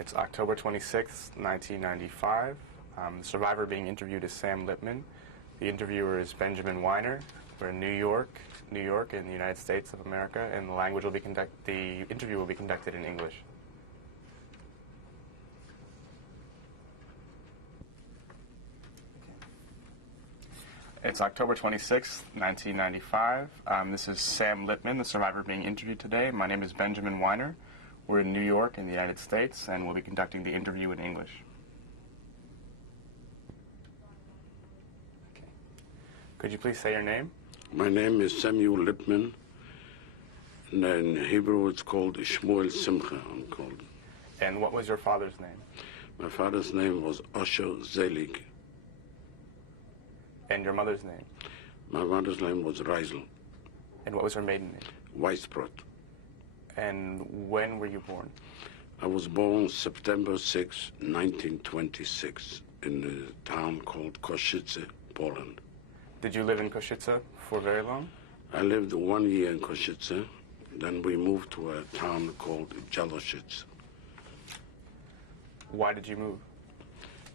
It's October 26th, 1995. The survivor being interviewed is Sam Lipman. The interviewer is Benjamin Weiner. We're in New York, in the United States of America, and the interview will be conducted in English. It's October 26th, 1995. This is Sam Lipman, the survivor being interviewed today. My name is Benjamin Weiner. We're in New York in the United States, and we'll be conducting the interview in English. Okay. Could you please say your name? My name is Samuel Lipman, and in Hebrew it's called Shmuel Simcha, I'm called. And what was your father's name? My father's name was Osher Zelig. And your mother's name? My mother's name was Reisel. And what was her maiden name? Weisbrot. And when were you born? I was born September 6, 1926, in a town called Košice, Poland. Did you live in Košice for very long? I lived 1 year in Košice, then we moved to a town called Jaloshice. Why did you move?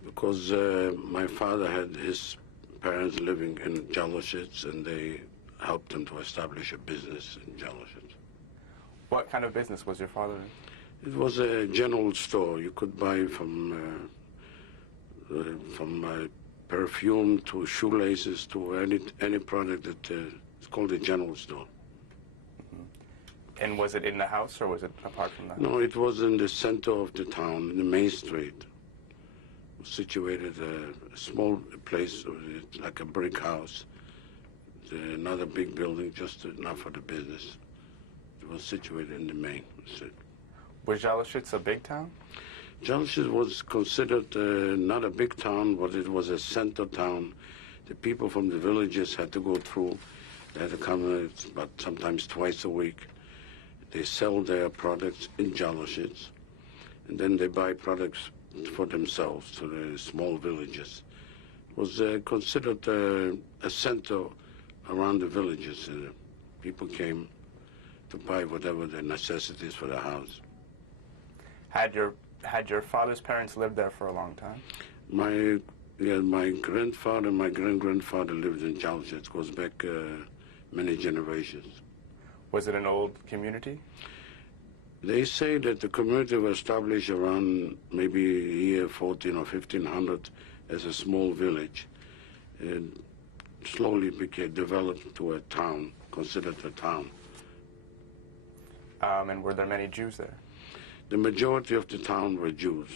Because my father had his parents living in Jaloshice, and they helped him to establish a business in Jaloshice. What kind of business was your father in? It was a general store. You could buy from perfume to shoelaces to any product that it's called a general store. Mm-hmm. And was it in the house or was it apart from the house? No, it was in the center of the town, in the main street. Situated a small place, like a brick house, another big building, just enough for the business. It was situated in the main. Was Jaloshice a big town? Jaloshice was considered not a big town, but it was a center town. The people from the villages had to go through. They had to come about sometimes twice a week. They sell their products in Jaloshice, and then they buy products for themselves to the small villages. It was considered a center around the villages. People came to buy whatever their necessities for the house. Had your father's parents lived there for a long time? My grandfather and my great-grandfather lived in Jaloshice. It goes back many generations. Was it an old community? They say that the community was established around maybe year 14 or 1500 as a small village. It slowly became developed to a town, considered a town. And were there many Jews there? The majority of the town were Jews.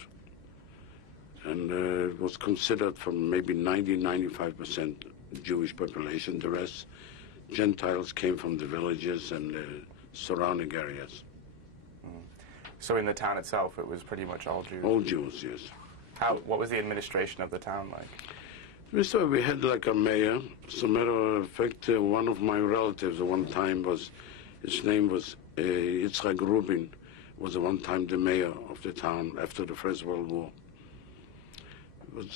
And it was considered from maybe 90-95% Jewish population. The rest, Gentiles came from the villages and the surrounding areas. So in the town itself, it was pretty much all Jews? All Jews, yes. What was the administration of the town like? So we had like a mayor. As a matter of fact, one of my relatives at one time his name was Yitzhak Rubin, was at one time the mayor of the town after the First World War. It was,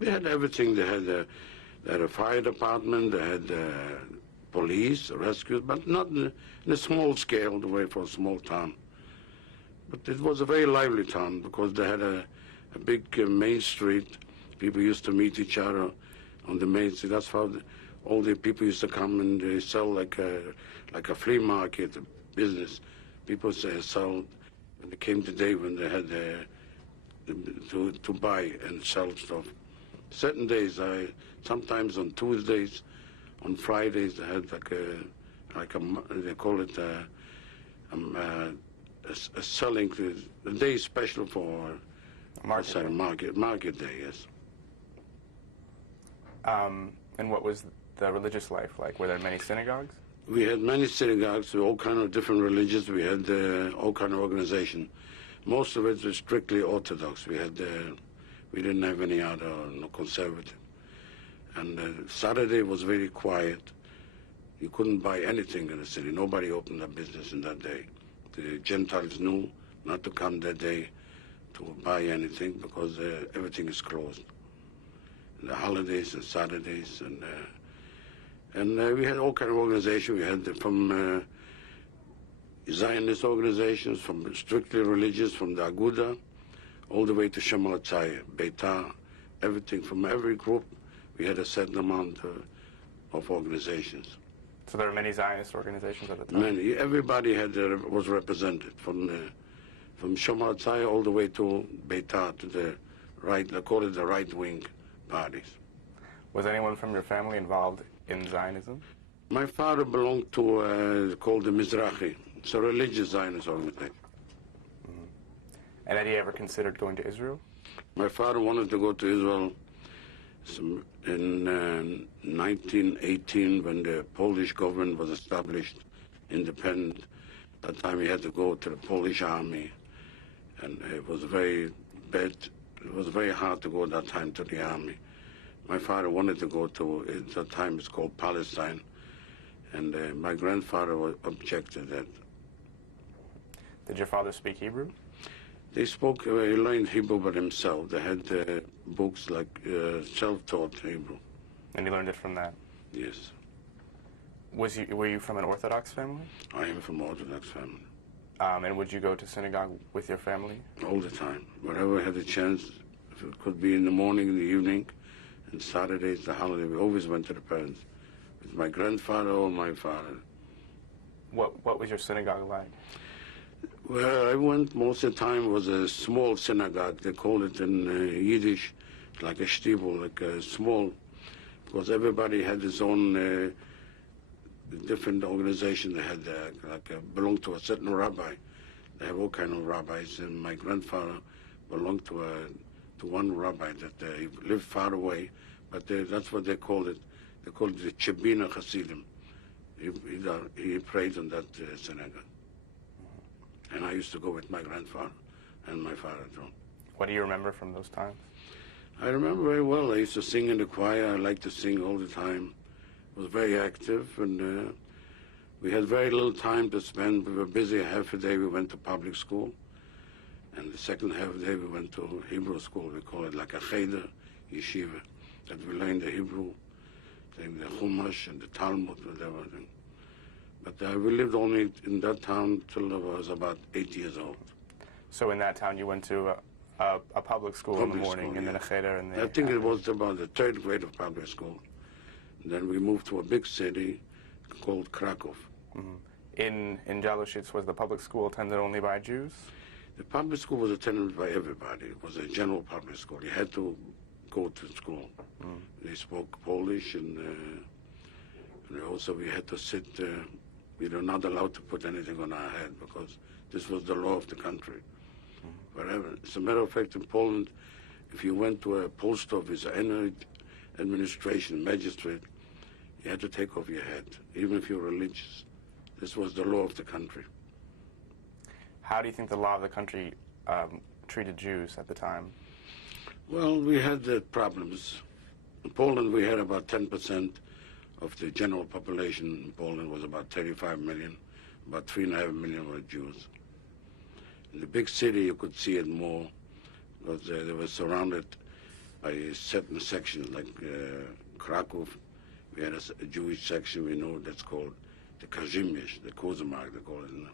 they had everything. They had a fire department, they had police, rescues, but not in a small scale, the way for a small town. But it was a very lively town because they had a big main street. People used to meet each other on the main street. That's how all the people used to come and they sell like a flea market, a business. People sell, and it came the day when they had to buy and sell stuff. Certain days, sometimes on Tuesdays, on Fridays, they had they call it a selling, a day special for market day, yes. And what was the religious life like? Were there many synagogues? We had many synagogues with all kind of different religions. We had all kind of organization. Most of it was strictly Orthodox. We didn't have any other, no conservative. And Saturday was very quiet. You couldn't buy anything in the city. Nobody opened a business in that day. The Gentiles knew not to come that day to buy anything because everything is closed. The holidays and Saturdays, and we had all kind of organization. We had from Zionist organizations, from strictly religious, from the Aguda, all the way to Shema Tzaya, Beitar, everything. From every group, we had a certain amount of organizations. So there were many Zionist organizations at the time? Many. Everybody was represented, from Shema Tzaya all the way to Beitar, to the right, they call it the right-wing parties. Was anyone from your family involved in Zionism? My father belonged to called the Mizrahi. It's a religious Zionist organization. And had he ever considered going to Israel? My father wanted to go to Israel in 1918 when the Polish government was established, independent. At that time he had to go to the Polish army, and it was very bad. It was very hard to go at that time to the army. My father wanted to go to, at that time it's called Palestine, and my grandfather objected that. Did your father speak Hebrew? They spoke, he learned Hebrew by himself. They had books like self-taught Hebrew. And he learned it from that? Yes. Were you from an Orthodox family? I am from an Orthodox family. And would you go to synagogue with your family? All the time. Whenever I had a chance, if it could be in the morning, in the evening, and Saturdays, the holiday, we always went to the parents. With my grandfather or my father. What was your synagogue like? Where I went most of the time was a small synagogue. They call it in Yiddish like a shtibel, like a small, because everybody had his own different organization. They had belonged to a certain rabbi. They have all kind of rabbis, and my grandfather belonged to one rabbi that he lived far away, but that's what they called it. They called it the Chebina Hasidim. He prayed in that synagogue. And I used to go with my grandfather and my father too. What do you remember from those times? I remember very well. I used to sing in the choir. I liked to sing all the time. I was very active, and we had very little time to spend. We were busy half a day. We went to public school, and the second half of the day we went to Hebrew school. We call it like a cheder, yeshiva, that we learned the Hebrew, the Chumash and the Talmud and everything. But we lived only in that town till I was about 8 years old. So in that town you went to a public school in the morning, school, and then a cheder in the I think it was about the third grade of public school. And then we moved to a big city called Krakow. In Jalushitz, was the public school attended only by Jews? The public school was attended by everybody. It was a general public school. You had to go to school. They spoke Polish, and also we had to sit. We were not allowed to put anything on our head because this was the law of the country. Wherever. As a matter of fact, in Poland, if you went to a post office or any administration, magistrate, you had to take off your hat, even if you're religious. This was the law of the country. How do you think the law of the country treated Jews at the time? Well, we had problems. In Poland, we had about 10% of the general population in Poland was about 35 million. About 3.5 million were Jews. In the big city, you could see it more because they were surrounded by certain sections, like Krakow. We had a Jewish section, we know that's called the Kazimierz, the Kozmark, they call it now.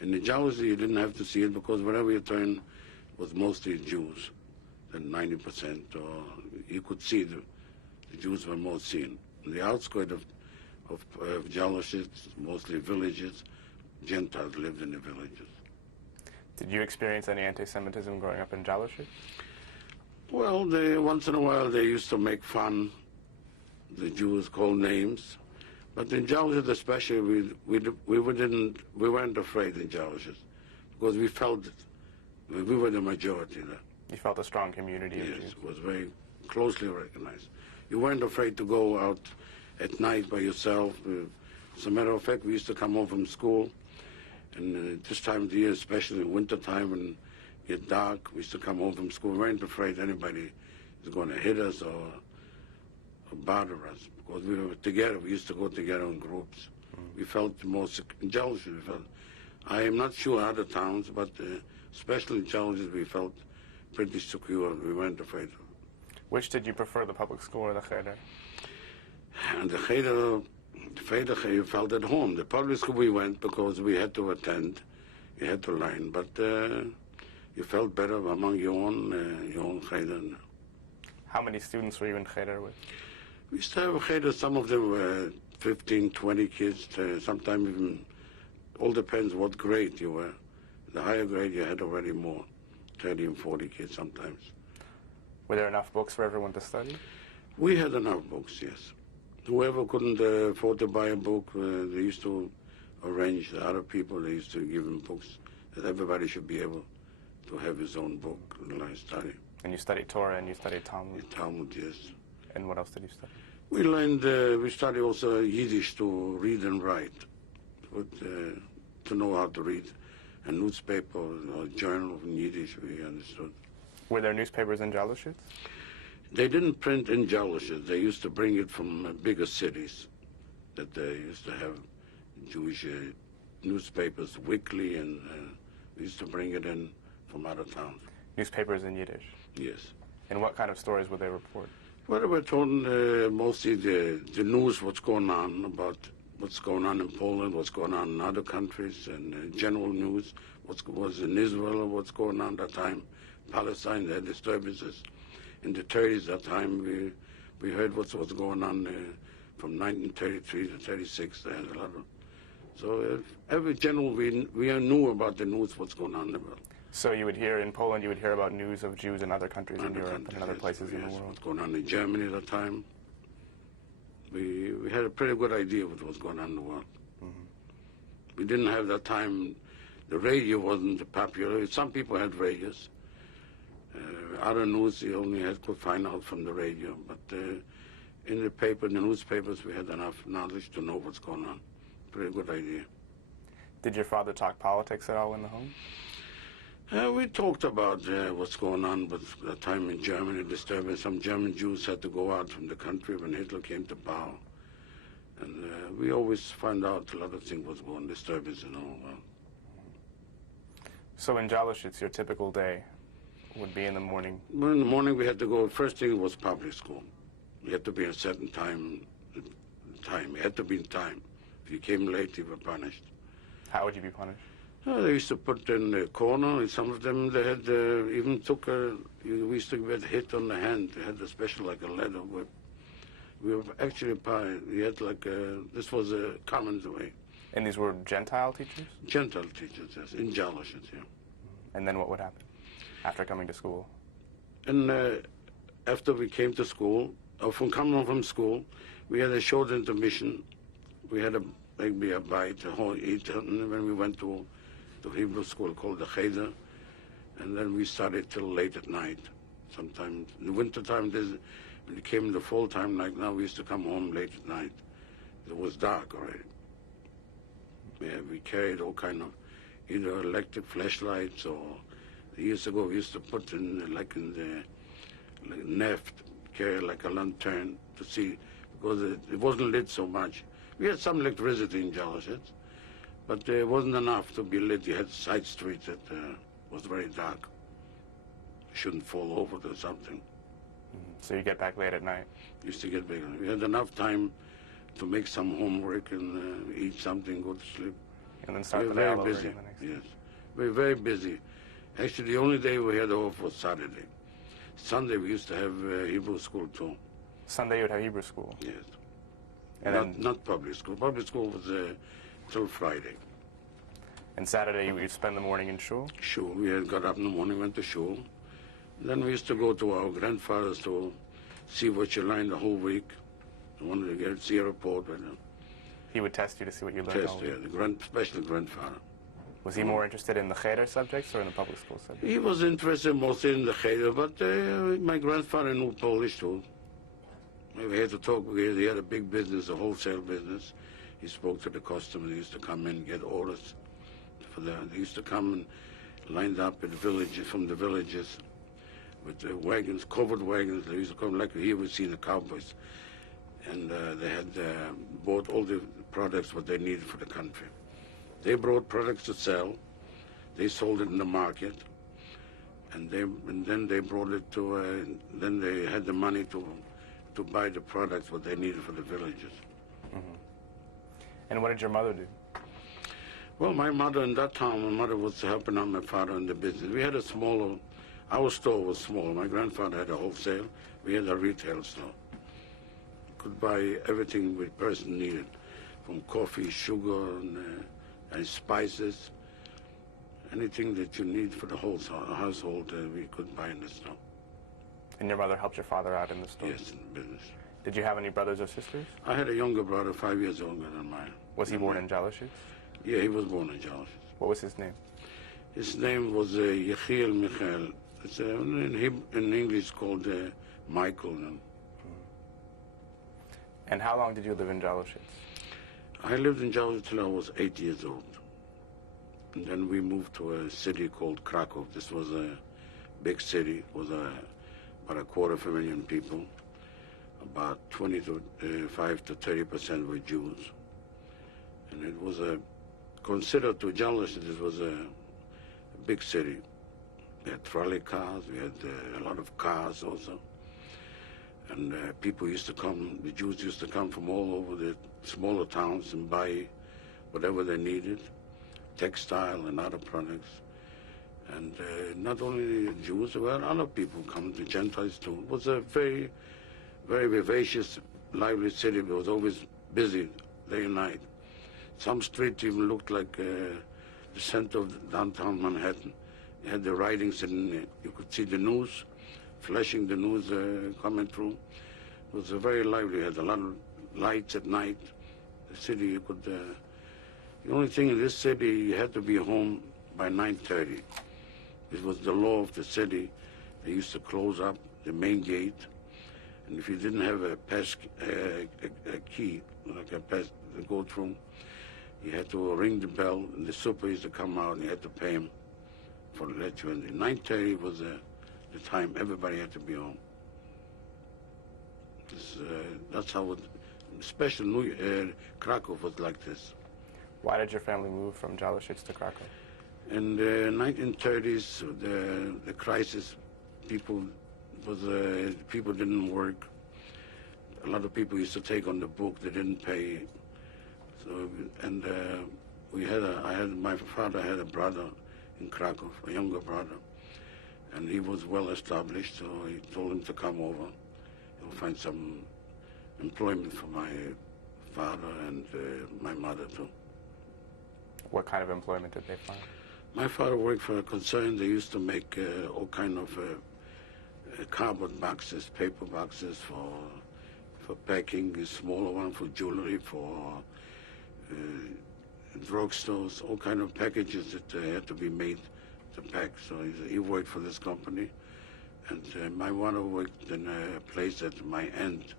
In the Jaws, you didn't have to see it because wherever you turn was mostly Jews, than 90%, or you could see the Jews were more seen. In the outskirts of Jalushitz, mostly villages, Gentiles lived in the villages. Did you experience any anti-Semitism growing up in Jalushitz? Well, once in a while they used to make fun. The Jews called names. But in Jalushitz especially, we weren't afraid in Jalushitz because we felt it. We were the majority there. You felt a strong community of Jews? Yes, it was very closely recognized. You weren't afraid to go out at night by yourself. As a matter of fact, we used to come home from school, and this time of the year, especially in winter time when it get dark, we used to come home from school. We weren't afraid anybody is going to hit us or bother us because we were together. We used to go together in groups. We felt more jealous. We felt. I am not sure other towns, but especially in challenges, we felt pretty secure. We weren't afraid. Which did you prefer, the public school or the cheder? And the cheder, You felt at home. The public school we went because we had to attend, you had to learn, but you felt better among your own cheder. How many students were you in cheder with? We used to have cheder, some of them were 15, 20 kids, sometimes even, all depends what grade you were. The higher grade you had already more, 30 and 40 kids sometimes. Were there enough books for everyone to study? We had enough books, yes. Whoever couldn't afford to buy a book, they used to arrange the other people, they used to give them books, that everybody should be able to have his own book and study. And you studied Torah and you studied Talmud? Talmud, yes. And what else did you study? We learned, we studied also Yiddish to read and write, to know how to read a newspaper or journal in Yiddish, we understood. Were there newspapers in Jalushitz? They didn't print in Jalushitz. They used to bring it from bigger cities, that they used to have Jewish newspapers weekly, and we used to bring it in from other towns. Newspapers in Yiddish? Yes. And what kind of stories would they report? Well, they were told mostly the news, what's going on, about what's going on in Poland, what's going on in other countries, and general news, what was in Israel, what's going on that time. Palestine, the disturbances. In the 30s, that time, we heard what's going on from 1933 to 36. There was a lot of, so every general, we knew about the news, what's going on in the world. So you would hear, in Poland, you would hear about news of Jews in other countries in Europe and other places in the world? What's going on in Germany at that time. We had a pretty good idea of what was going on in the world. Mm-hmm. We didn't have that time, the radio wasn't popular. Some people had radios. Other news you only could find out from the radio, but in the paper, the newspapers, we had enough knowledge to know what's going on. Pretty good idea. Did your father talk politics at all in the home? We talked about what's going on with the time in Germany, disturbance. Some German Jews had to go out from the country when Hitler came to power. And we always find out a lot of things was going, disturbance and all. So in Jalushitz, your typical day would be in the morning? Well, in the morning we had to go, first thing was public school. You had to be at a certain time. You had to be in time. If you came late, you were punished. How would you be punished? They used to put in the corner, and some of them, they had even took we used to get hit on the hand. They had a special, like a leather whip. We were actually, we had like, this was a common way. And these were Gentile teachers? Gentile teachers, yes, in Jalushitz, yeah. And then what would happen after coming to school? And after we came to school, or from coming home from school, we had a short intermission. We had maybe a bite, a whole eat, and then we went to Hebrew school called the Cheder, and then we studied till late at night. Sometimes in the winter time, when it came the fall time, like now, we used to come home late at night. It was dark already. We carried all kind of either electric flashlights, or years ago we used to put in like in the neft, carry like a lantern to see, because it wasn't lit so much. We had some electricity in Jalushitz, but it wasn't enough to be lit. You had side streets that was very dark. You shouldn't fall over or something. So you get back late at night? Used to get back. We had enough time to make some homework and eat something, go to sleep. And then start we were the day all very over busy. again the next Yes, we were very busy. Actually, the only day we had off was Saturday. Sunday we used to have Hebrew school too. Sunday you would have Hebrew school? Yes. And not public school. Public school was till Friday. And Saturday you would spend the morning in shul? Shul. We had got up in the morning, went to shul. Then we used to go to our grandfathers to see what you learned the whole week. I wanted to see a report with him. He would test you to see what you learned all week? Yeah, special grandfather. Was he more interested in the cheder subjects or in the public school subjects? He was interested mostly in the cheder, but my grandfather knew Polish too. We had to talk. He had a big business, a wholesale business. He spoke to the customers. He used to come in and get orders for that. They used to come and lined up at the villages, from the villages, with the wagons, covered wagons. They used to come like here we see the cowboys. And they had bought all the products what they needed for the country. They brought products to sell. They sold it in the market. And then they brought it to, then they had the money to buy the products what they needed for the villages. Mm-hmm. And what did your mother do? Well, my mother in that time, my mother was helping out my father in the business. We had a smaller, our store was small. My grandfather had a wholesale. We had a retail store. Could buy everything the person needed, from coffee, sugar, and spices. Anything that you need for the whole household, we could buy in the store. And your mother helped your father out in the store? Yes, in the business. Did you have any brothers or sisters? I had a younger brother, 5 years younger than mine. Was he born in Jalashits? Yeah, he was born in Jalashits. What was his name? His name was Yechiel Michael. It's in English called Michael. And how long did you live in Jalashits? I lived in Jalashits till I was 8 years old. And then we moved to a city called Krakow. This was a big city. It was about 250,000 people. About 25 to 30% were Jews. And it was considered to Jalashits, it was a big city. We had trolley cars, we had a lot of cars also. And people used to come, the Jews used to come from all over the smaller towns and buy whatever they needed, textile and other products. And not only the Jews, there were other people coming, the Gentiles too. It was a very, very vivacious, lively city. It was always busy, day and night. Some streets even looked like the center of downtown Manhattan. You had the writings and you could see the news, flashing the news coming through. It was very lively. It had a lot of lights at night. The city, you could, the only thing in this city, you had to be home by 9:30. It was the law of the city. They used to close up the main gate. And if you didn't have a key, like a pass to go through, you had to ring the bell, and the super used to come out, and you had to pay him for to let you in. 9:30 was the time everybody had to be home. That's how it, especially Krakow was like this. Why did your family move from Jalashits to Krakow? In the 1930s, the crisis, people didn't work. A lot of people used to take on the book, they didn't pay. So, and my father had a brother in Krakow, a younger brother, and he was well established, so he told him to come over. He'll find some employment for my father and my mother too. What kind of employment did they find? My father worked for a concern. They used to make all kind of cardboard boxes, paper boxes for packing, a smaller one for jewelry, for drugstores, all kind of packages that had to be made to pack. So he worked for this company. And my mother worked in a place that my aunt,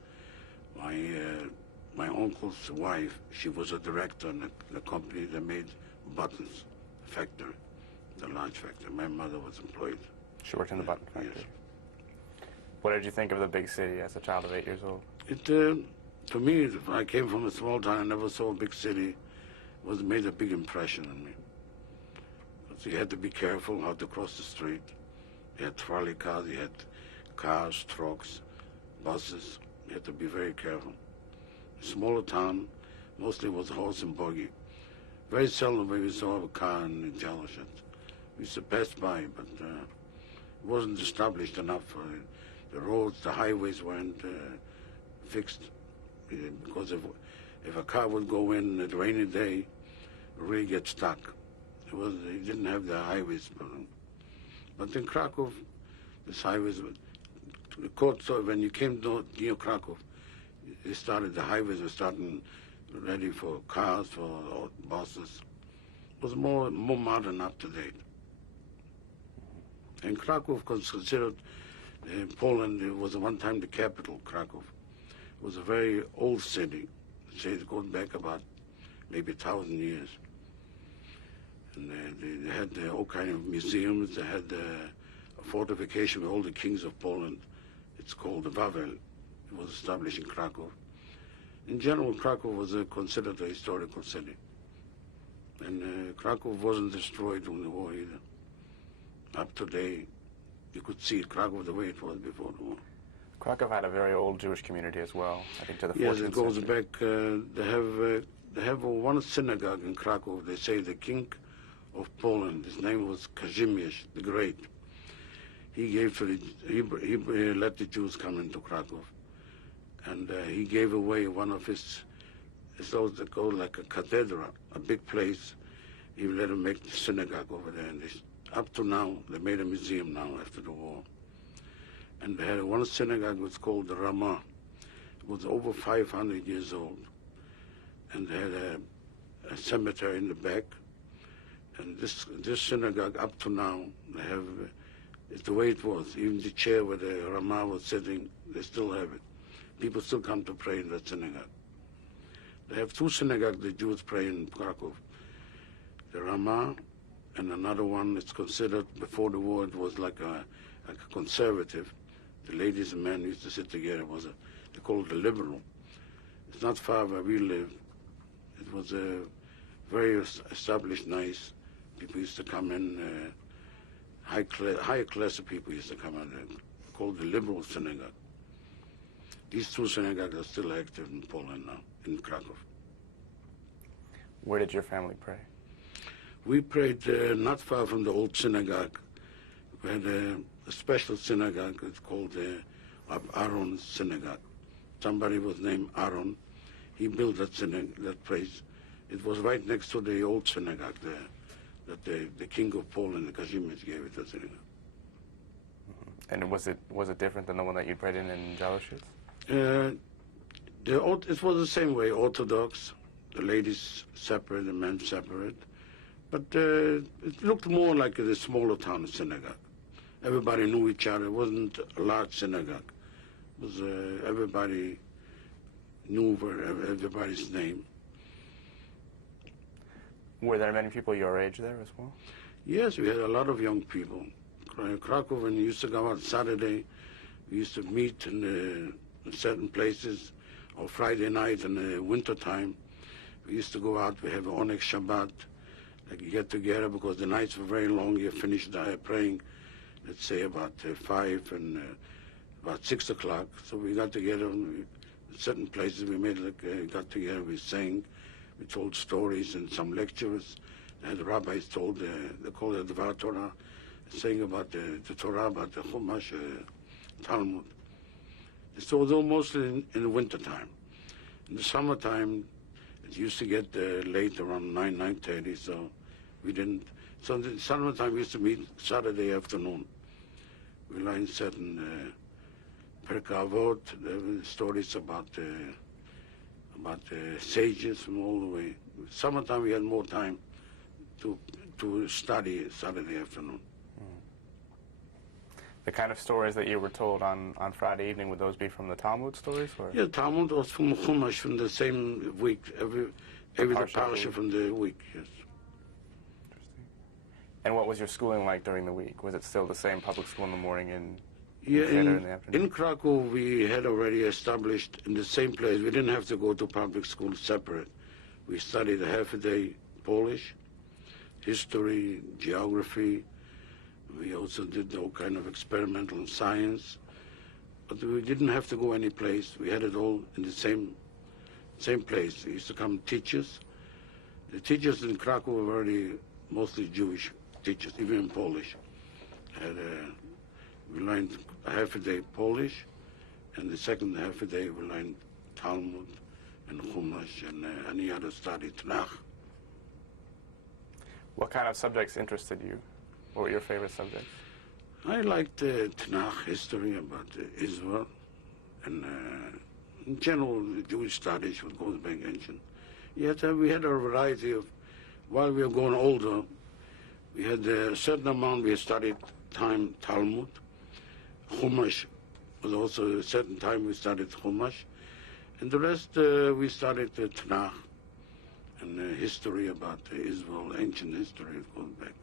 my uncle's wife, she was a director in the company that made buttons, factory, the large factory. My mother was employed. She worked in the button factory. Yes. What did you think of the big city as a child of 8 years old? To me, I came from a small town. I never saw a big city. It made a big impression on me. So you had to be careful how to cross the street. You had trolley cars, you had cars, trucks, buses. You had to be very careful. Smaller town, mostly was horse and buggy. Very seldom we saw a car in Jalashits. We used to pass by, but it wasn't established enough. The roads, the highways weren't fixed, because if a car would go in a rainy day, it really get stuck. It didn't have the highways. But in Krakow, this highways, so when you came near Krakow, the highways were starting ready for cars, for buses. It was more modern, up to date. And Krakow was considered, in Poland, it was one time the capital, Krakow. It was a very old city. It goes back about maybe 1,000 years. And they had all kind of museums. They had a fortification with all the kings of Poland. It's called the Wawel. It was established in Krakow. In general, Krakow was considered a historical city. And Krakow wasn't destroyed during the war either. Up to date, you could see Krakow the way it was before the war. Krakow had a very old Jewish community as well, I think to the 14th Yes, it goes century. back, they have one synagogue in Krakow. They say the king of Poland, his name was Kazimierz the Great. He gave to he let the Jews come into Krakow. And he gave away one of his, those that go like a cathedral, a big place. He let him make the synagogue over there. And up to now, they made a museum now after the war. And they had one synagogue was called the Ramah. It was over 500 years old. And they had a cemetery in the back. And this synagogue, up to now, they have, it's the way it was. Even the chair where the Ramah was sitting, they still have it. People still come to pray in that synagogue. They have two synagogues the Jews pray in Krakow. The Ramah and another one, it's considered, before the war, it was like a conservative. The ladies and men used to sit together. It was they called it the liberal. It's not far where we live. It was a very established, nice. People used to come in, higher class of people used to come in, called the liberal synagogue. These two synagogues are still active in Poland now, in Krakow. Where did your family pray? We prayed not far from the old synagogue. We had a special synagogue. It's called Aaron Synagogue. Somebody was named Aaron. He built that synagogue, that place. It was right next to the old synagogue there, that the king of Poland, the Kazimierz, gave it the synagogue. And was it different than the one that you prayed in Jaloshitz? It was the same way, Orthodox. The ladies separate, the men separate. But it looked more like a smaller town synagogue. Everybody knew each other. It wasn't a large synagogue. It was everybody knew everybody's name. Were there many people your age there as well? Yes, we had a lot of young people. Krakow, when we used to go out Saturday, we used to meet in certain places, or Friday night in the winter time. We used to go out, we have an Onyx Shabbat, like you get together because the nights were very long. You finish praying, let's say about 5 and about 6 o'clock. So we got together in certain places. We got together, we sang, we told stories and some lectures. The rabbis told, they called it the Dvar Torah, saying about the Torah, about the Chumash, Talmud. So it was all mostly in the winter time. In the summertime, it used to get late around 9:30, so we didn't. So in the summertime, we used to meet Saturday afternoon. We learned certain Perkei Avot, stories about sages from all the way. Summertime, we had more time to study Saturday afternoon. The kind of stories that you were told on Friday evening, would those be from the Talmud stories? Or? Yeah, Talmud was from Chumash, from the same week, every parsha from the week, yes. Interesting. And what was your schooling like during the week? Was it still the same public school in the morning and in the afternoon? In Krakow, we had already established in the same place. We didn't have to go to public school separate. We studied a half a day Polish, history, geography. We also did all kind of experimental science, but we didn't have to go any place. We had it all in the same place. There used to come teachers. The teachers in Krakow were already mostly Jewish teachers, even in Polish. We learned a half a day Polish, and the second half a day we learned Talmud and Chumash and any other study, Tanakh. What kind of subjects interested you? What were your favorite subjects? I liked Tanakh, history about Israel, and in general, the Jewish studies, what goes back ancient. Yet we had a variety of, while we were going older, we had a certain amount we studied Talmud. Chumash was also a certain time we studied Chumash. And the rest we studied Tanakh and history about Israel, ancient history, it goes back.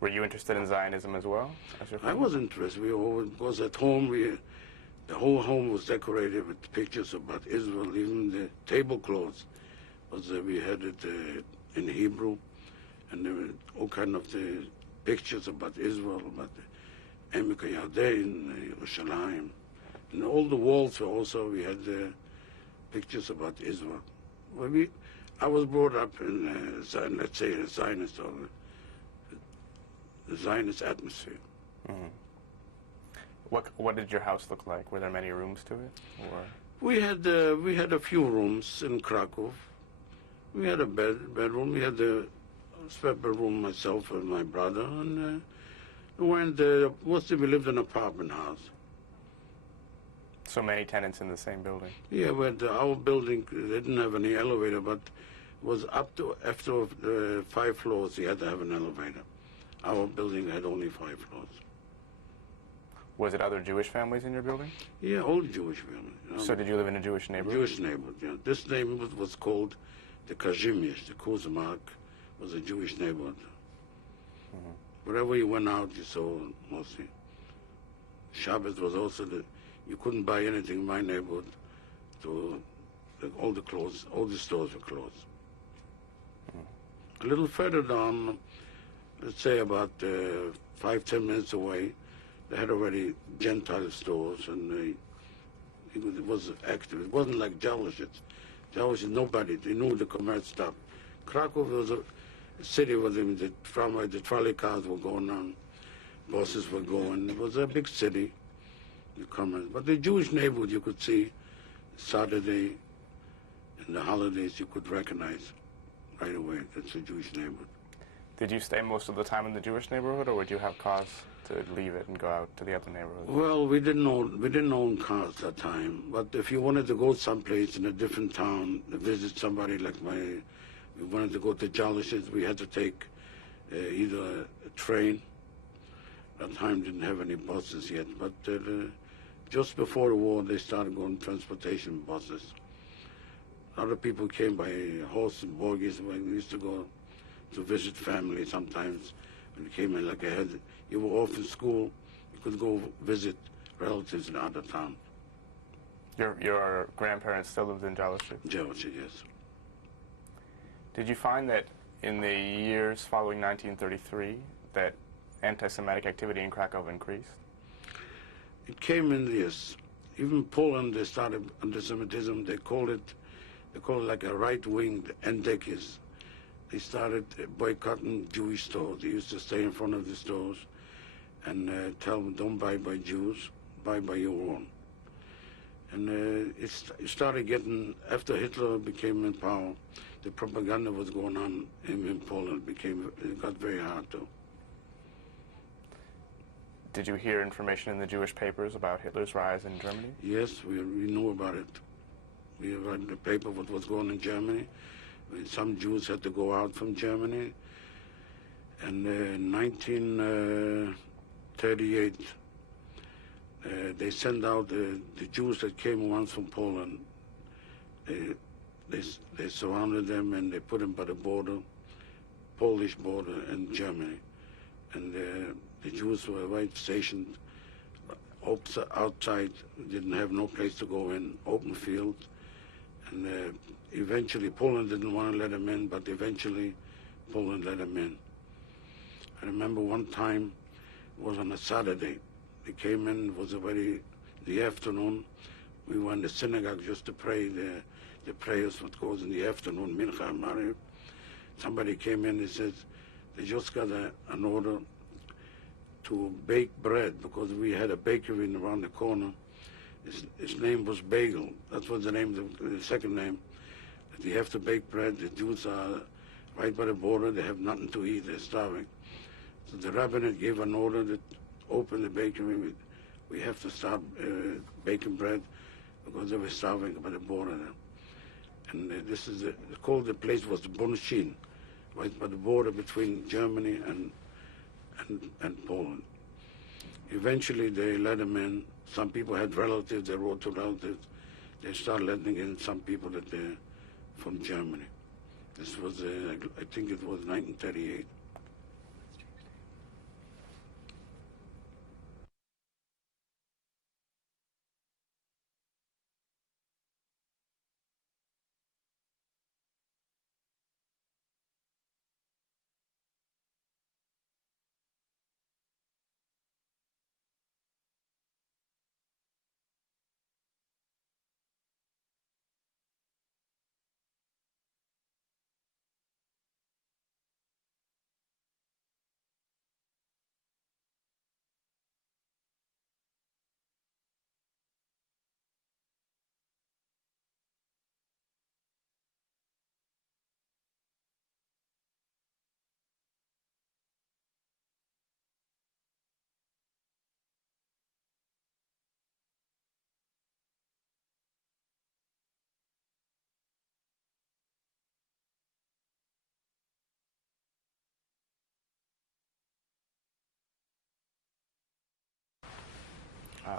Were you interested in Zionism as well? I was interested. We always, because at home, the whole home was decorated with pictures about Israel. Even the tablecloths we had it in Hebrew, and there were all kind of the pictures about Israel, about the Emek Yarden, Yerushalayim, and all the walls were also. We had pictures about Israel. Well, I was brought up in, let's say, a Zionist or the Zionist atmosphere. Mm-hmm. What did your house look like? Were there many rooms to it, or? We had a few rooms in Krakow. We had a bedroom. We had a separate room, myself and my brother, and mostly we lived in an apartment house. So many tenants in the same building. Yeah, but our building didn't have any elevator, but was up to after 5 floors. You had to have an elevator. Our building had only 5 floors. Was it other Jewish families in your building? Yeah, all Jewish families. You know. So did you live in a Jewish neighborhood? Jewish neighborhood, yeah. This neighborhood was called the Kazimish, the Kuzmark was a Jewish neighborhood. Mm-hmm. Wherever you went out, you saw mostly. Shabbos was also you couldn't buy anything in my neighborhood. So all the stores were closed. Mm-hmm. A little further down, let's say about 5-10 minutes away, they had already Gentile stores, and it was active. It wasn't like Jewish. Jewish, nobody. They knew the commerce stopped. Krakow was a city where the trolley cars were going on, buses were going. It was a big city, the commerce. But the Jewish neighborhood, you could see Saturday and the holidays, you could recognize right away. That's a Jewish neighborhood. Did you stay most of the time in the Jewish neighborhood, or would you have cause to leave it and go out to the other neighborhoods? Well, we didn't own cars at that time. But if you wanted to go someplace in a different town, to visit somebody like we wanted to go to Jalishes, we had to take either a train. That time didn't have any buses yet, but just before the war, they started going transportation buses. Other people came by horse and buggies. We used to go to visit family sometimes. When you came in like you were off in school, you could go visit relatives in other towns. Your grandparents still lived in Jalisco? Jalisco, yes. Did you find that in the years following 1933 that anti-Semitic activity in Krakow increased? It came in, yes. Even Poland, they started anti-Semitism. They called it like a right-wing Endekis. They started boycotting Jewish stores. They used to stay in front of the stores and tell them, don't buy by Jews, buy by your own. And it started getting, after Hitler became in power, the propaganda was going on in Poland. It got very hard too. Did you hear information in the Jewish papers about Hitler's rise in Germany? Yes, we knew about it. We read in the paper what was going on in Germany. Some Jews had to go out from Germany. And in 1938, they sent out the Jews that came once from Poland. They surrounded them and they put them by the border, Polish border in Germany. And the Jews were right stationed outside, didn't have no place to go in, open field. And eventually Poland didn't want to let them in, but eventually Poland let them in. I remember one time, it was on a Saturday. They came in, it was already the afternoon. We went to the synagogue just to pray the prayers what goes in the afternoon, Mincha and Mariv. Somebody came in and says, they just got an order to bake bread because we had a bakery around the corner. His name was Bagel. That was the name, the second name. That you have to bake bread. The Jews are right by the border. They have nothing to eat. They're starving. So the rabbinate gave an order to open the bakery. We have to start baking bread because they were starving by the border there. And the place was Bonshin, right by the border between Germany and Poland. Eventually they let them in. Some people had relatives, they wrote to relatives. They started letting in some people that they're from Germany. This was, I think it was 1938.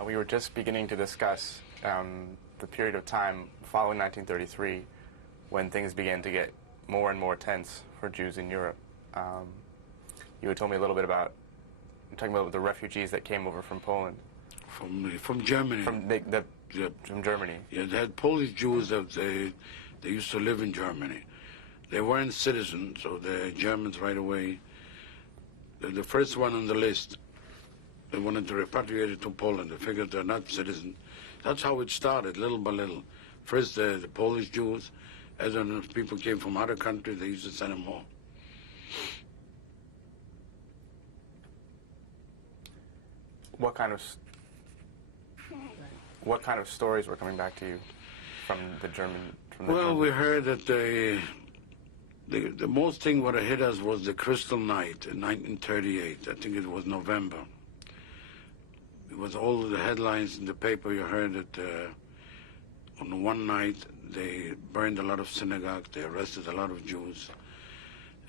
We were just beginning to discuss the period of time following 1933 when things began to get more and more tense for Jews in Europe. You had told me a little bit about, talking about the refugees that came over from Poland. From Germany. From Germany. Yeah, they had Polish Jews that they used to live in Germany. They weren't citizens, so the Germans right away, the first one on the list, they wanted to repatriate it to Poland. They figured they're not citizens. That's how it started, little by little. First, the Polish Jews, as then people came from other countries, they used to send them home. What kind of stories were coming back to you from the German? Well, we heard that the most thing what hit us was the Crystal Night in 1938. I think it was November. It was all the headlines in the paper. You heard that on one night they burned a lot of synagogues. They arrested a lot of Jews,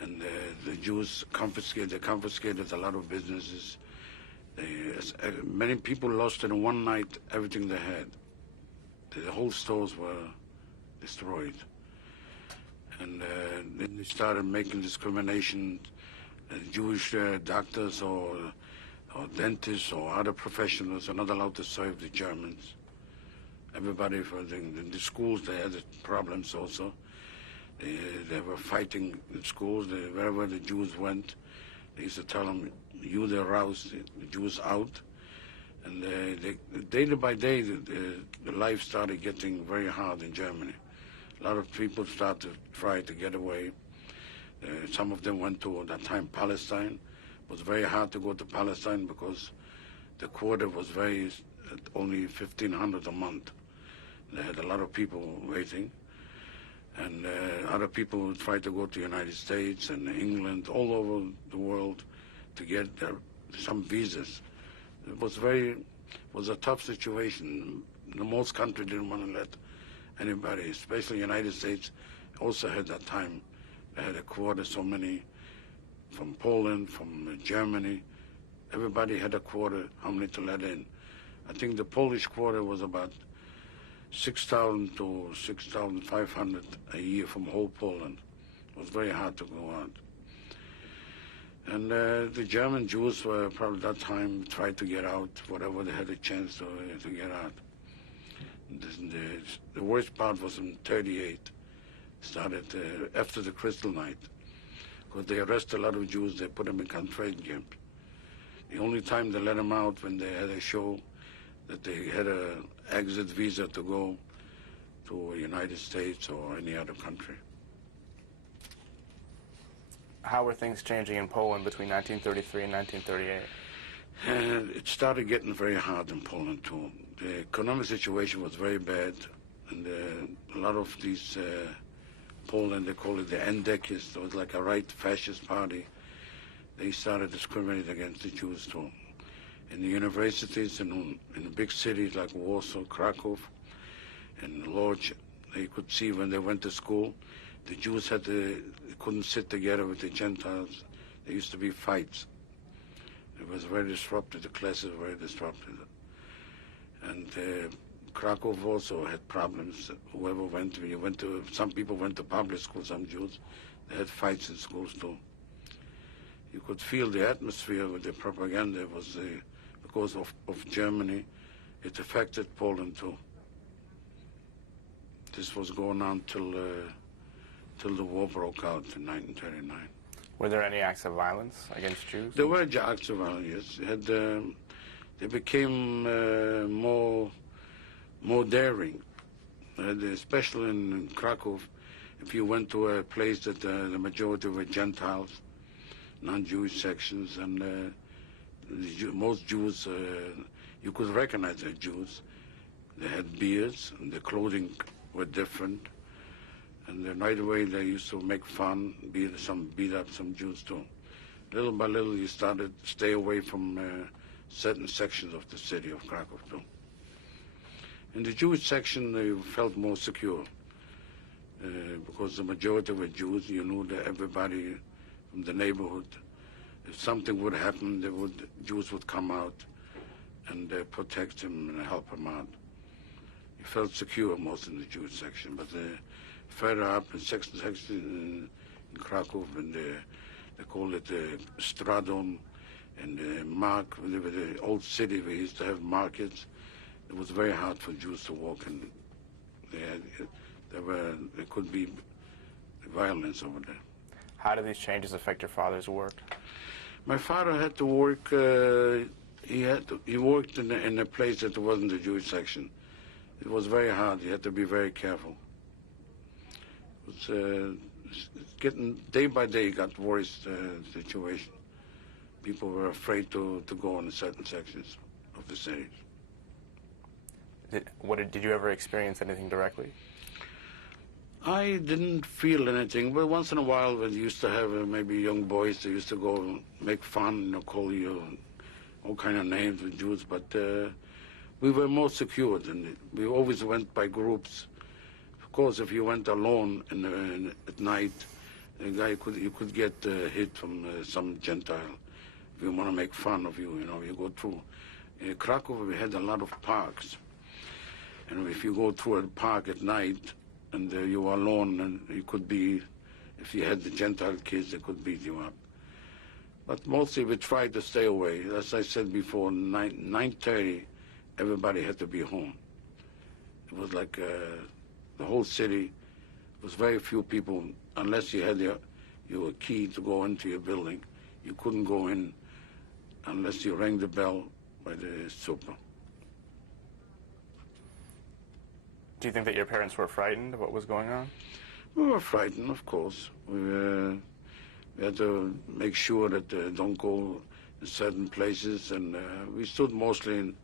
and the Jews confiscated a lot of businesses. Many people lost in one night everything they had. The whole stores were destroyed. And then they started making discrimination. Jewish doctors or dentists or other professionals are not allowed to serve the Germans. Everybody, in the schools, they had problems also. They were fighting in schools. Wherever the Jews went, they used to tell them, you they rouse the Jews out. And day by day, the life started getting very hard in Germany. A lot of people started to try to get away. Some of them went to, at that time, Palestine. It was very hard to go to Palestine because the quota was only $1,500 a month. They had a lot of people waiting. And other people tried to go to the United States and England, all over the world, to get some visas. It was a tough situation. Most countries didn't want to let anybody, especially the United States, also had that time. They had a quota, so many from Poland, from Germany. Everybody had a quota, how many to let in. I think the Polish quota was about 6,000 to 6,500 a year from whole Poland. It was very hard to go out. And the German Jews were probably at that time tried to get out, whatever they had a chance to get out. The worst part was in 1938, started after the Crystal Night, because they arrested a lot of Jews, they put them in concentration camps. The only time they let them out when they had a show that they had an exit visa to go to the United States or any other country. How were things changing in Poland between 1933 and 1938? And it started getting very hard in Poland too. The economic situation was very bad, and a lot of these Poland, they call it the Endekists, it was like a right fascist party. They started discriminating against the Jews too. In the universities and in big cities like Warsaw, Krakow, and Lodz, they could see when they went to school, the Jews couldn't sit together with the Gentiles. There used to be fights. It was very disrupted. The classes were very disrupted. And Krakow also had problems. Whoever went to, some people went to public school, some Jews. They had fights in schools too. You could feel the atmosphere with the propaganda was because of Germany. It affected Poland too. This was going on till the war broke out in 1939. Were there any acts of violence against Jews? There were acts of violence, yes. They became more daring, especially in Krakow. If you went to a place that the majority were Gentiles, non-Jewish sections, and most Jews, you could recognize the Jews. They had beards, and their clothing were different. And then right away they used to make fun, beat up some Jews too. Little by little you started to stay away from certain sections of the city of Krakow too. In the Jewish section they felt more secure because the majority were Jews. You knew that everybody from the neighborhood. If something would happen, Jews would come out and protect him and help him out. He felt secure most in the Jewish section, but further up in section in Krakow, and they call it Stradon, and Mark, the old city we used to have markets. It was very hard for Jews to walk, and there could be violence over there. How did these changes affect your father's work? My father had to work. He worked in a place that wasn't the Jewish section. It was very hard. He had to be very careful. It was getting day by day got worse situation. People were afraid to go in certain sections of the city. Did you ever experience anything directly? I didn't feel anything, but once in a while, when you used to have maybe young boys, they used to go and make fun, call you all kind of names with Jews. But we were more secure, and we always went by groups. Of course, if you went alone at night, you could get hit from some Gentile. If you want to make fun of you, you go through. In Krakow, we had a lot of parks, and if you go through a park at night, and you are alone, and you could be, if you had the Gentile kids, they could beat you up. But mostly we tried to stay away. As I said before, 9:30, everybody had to be home. It was like the whole city was very few people, unless you had your key to go into your building. You couldn't go in unless you rang the bell by the super. Do you think that your parents were frightened of what was going on? We were frightened, of course. We had to make sure that don't go in certain places, and we stood mostly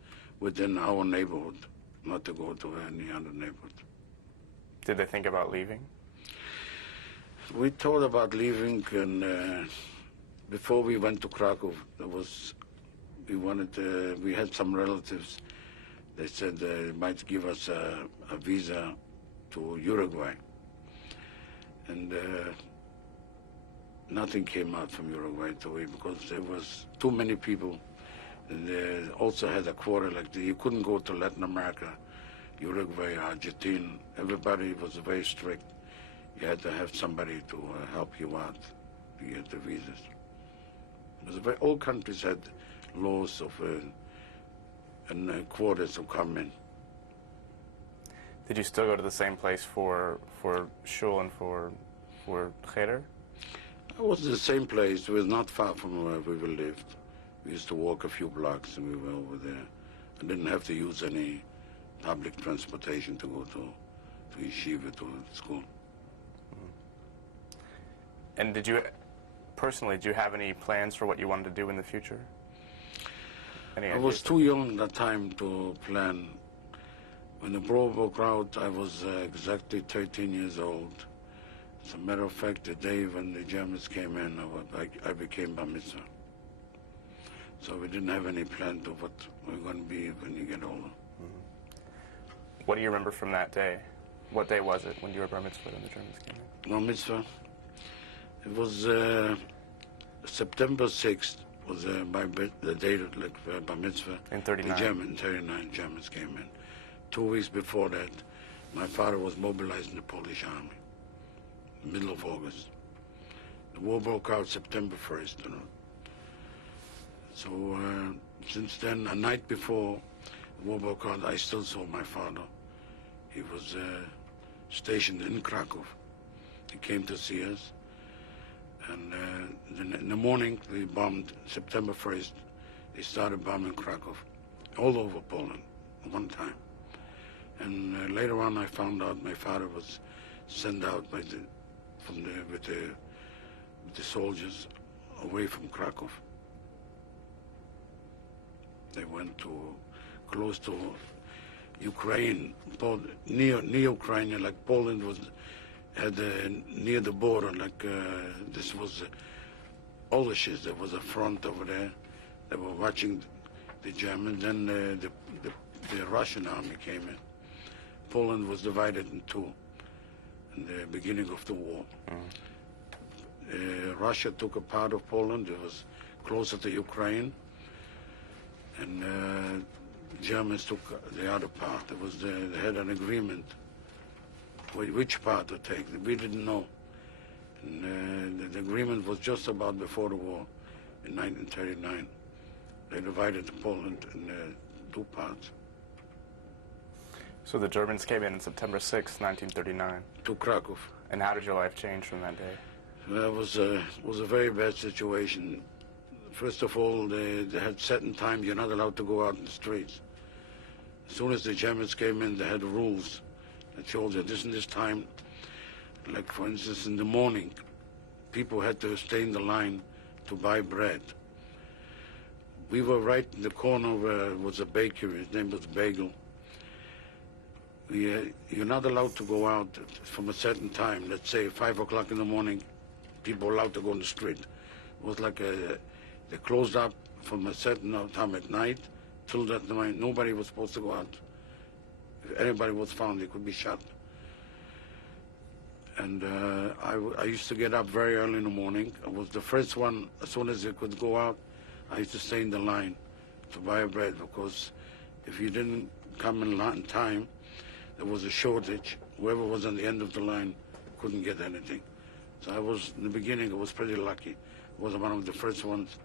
within our neighborhood, not to go to any other neighborhood. Did they think about leaving? We thought about leaving, and before we went to Krakow, we had some relatives. They said they might give us a visa to Uruguay. And nothing came out from Uruguay because there was too many people. And they also had a quota you couldn't go to Latin America, Uruguay, Argentina. Everybody was very strict. You had to have somebody to help you out to get the visas. All countries had laws of and quotas to come in. Did you still go to the same place for shul and for cheder? It was the same place. It was not far from where we lived. We used to walk a few blocks, and we were over there. I didn't have to use any public transportation to go to yeshiva, to school. And did you have any plans for what you wanted to do in the future? I was too young at that time to plan. When the war broke out, I was exactly 13 years old. As a matter of fact, the day when the Germans came in, I became bar mitzvah. So we didn't have any plan to what we're going to be when you get older. Mm-hmm. What do you remember from that day? What day was it when you were bar mitzvah and the Germans came in? Bar mitzvah? It was September 6th. Was the date of bar mitzvah. In 39. 39 Germans came in. 2 weeks before that, my father was mobilized in the Polish army, middle of August. The war broke out September 1st, So since then, a night before the war broke out, I still saw my father. He was stationed in Krakow. He came to see us. And in the morning, we bombed September 1st. They started bombing Krakow, all over Poland, at one time. And later on, I found out my father was sent out with the soldiers away from Krakow. They went close to Ukraine, near Ukraine, like Poland was. Near the border, this was Oleshes. There was a front over there. They were watching the Germans. Then the Russian army came in. Poland was divided in two in the beginning of the war. Russia took a part of Poland. It was closer to Ukraine. And Germans took the other part. They had an agreement which part to take. We didn't know. And the agreement was just about before the war in 1939. They divided Poland in two parts. So the Germans came in September 6, 1939. To Krakow. And how did your life change from that day? It was a very bad situation. First of all, they had certain times you're not allowed to go out in the streets. As soon as the Germans came in, they had rules that showed that this and this time, like for instance in the morning, people had to stay in the line to buy bread. We were right in the corner where was a bakery. His name was Bagel. You're not allowed to go out from a certain time. Let's say 5 o'clock in the morning, people were allowed to go on the street. It was like they closed up from a certain time at night till that night. Nobody was supposed to go out. If anybody was found, they could be shot. And I used to get up very early in the morning. I was the first one. As soon as I could go out, I used to stay in the line to buy bread, because if you didn't come in time, there was a shortage. Whoever was on the end of the line couldn't get anything. So in the beginning, I was pretty lucky. I was one of the first ones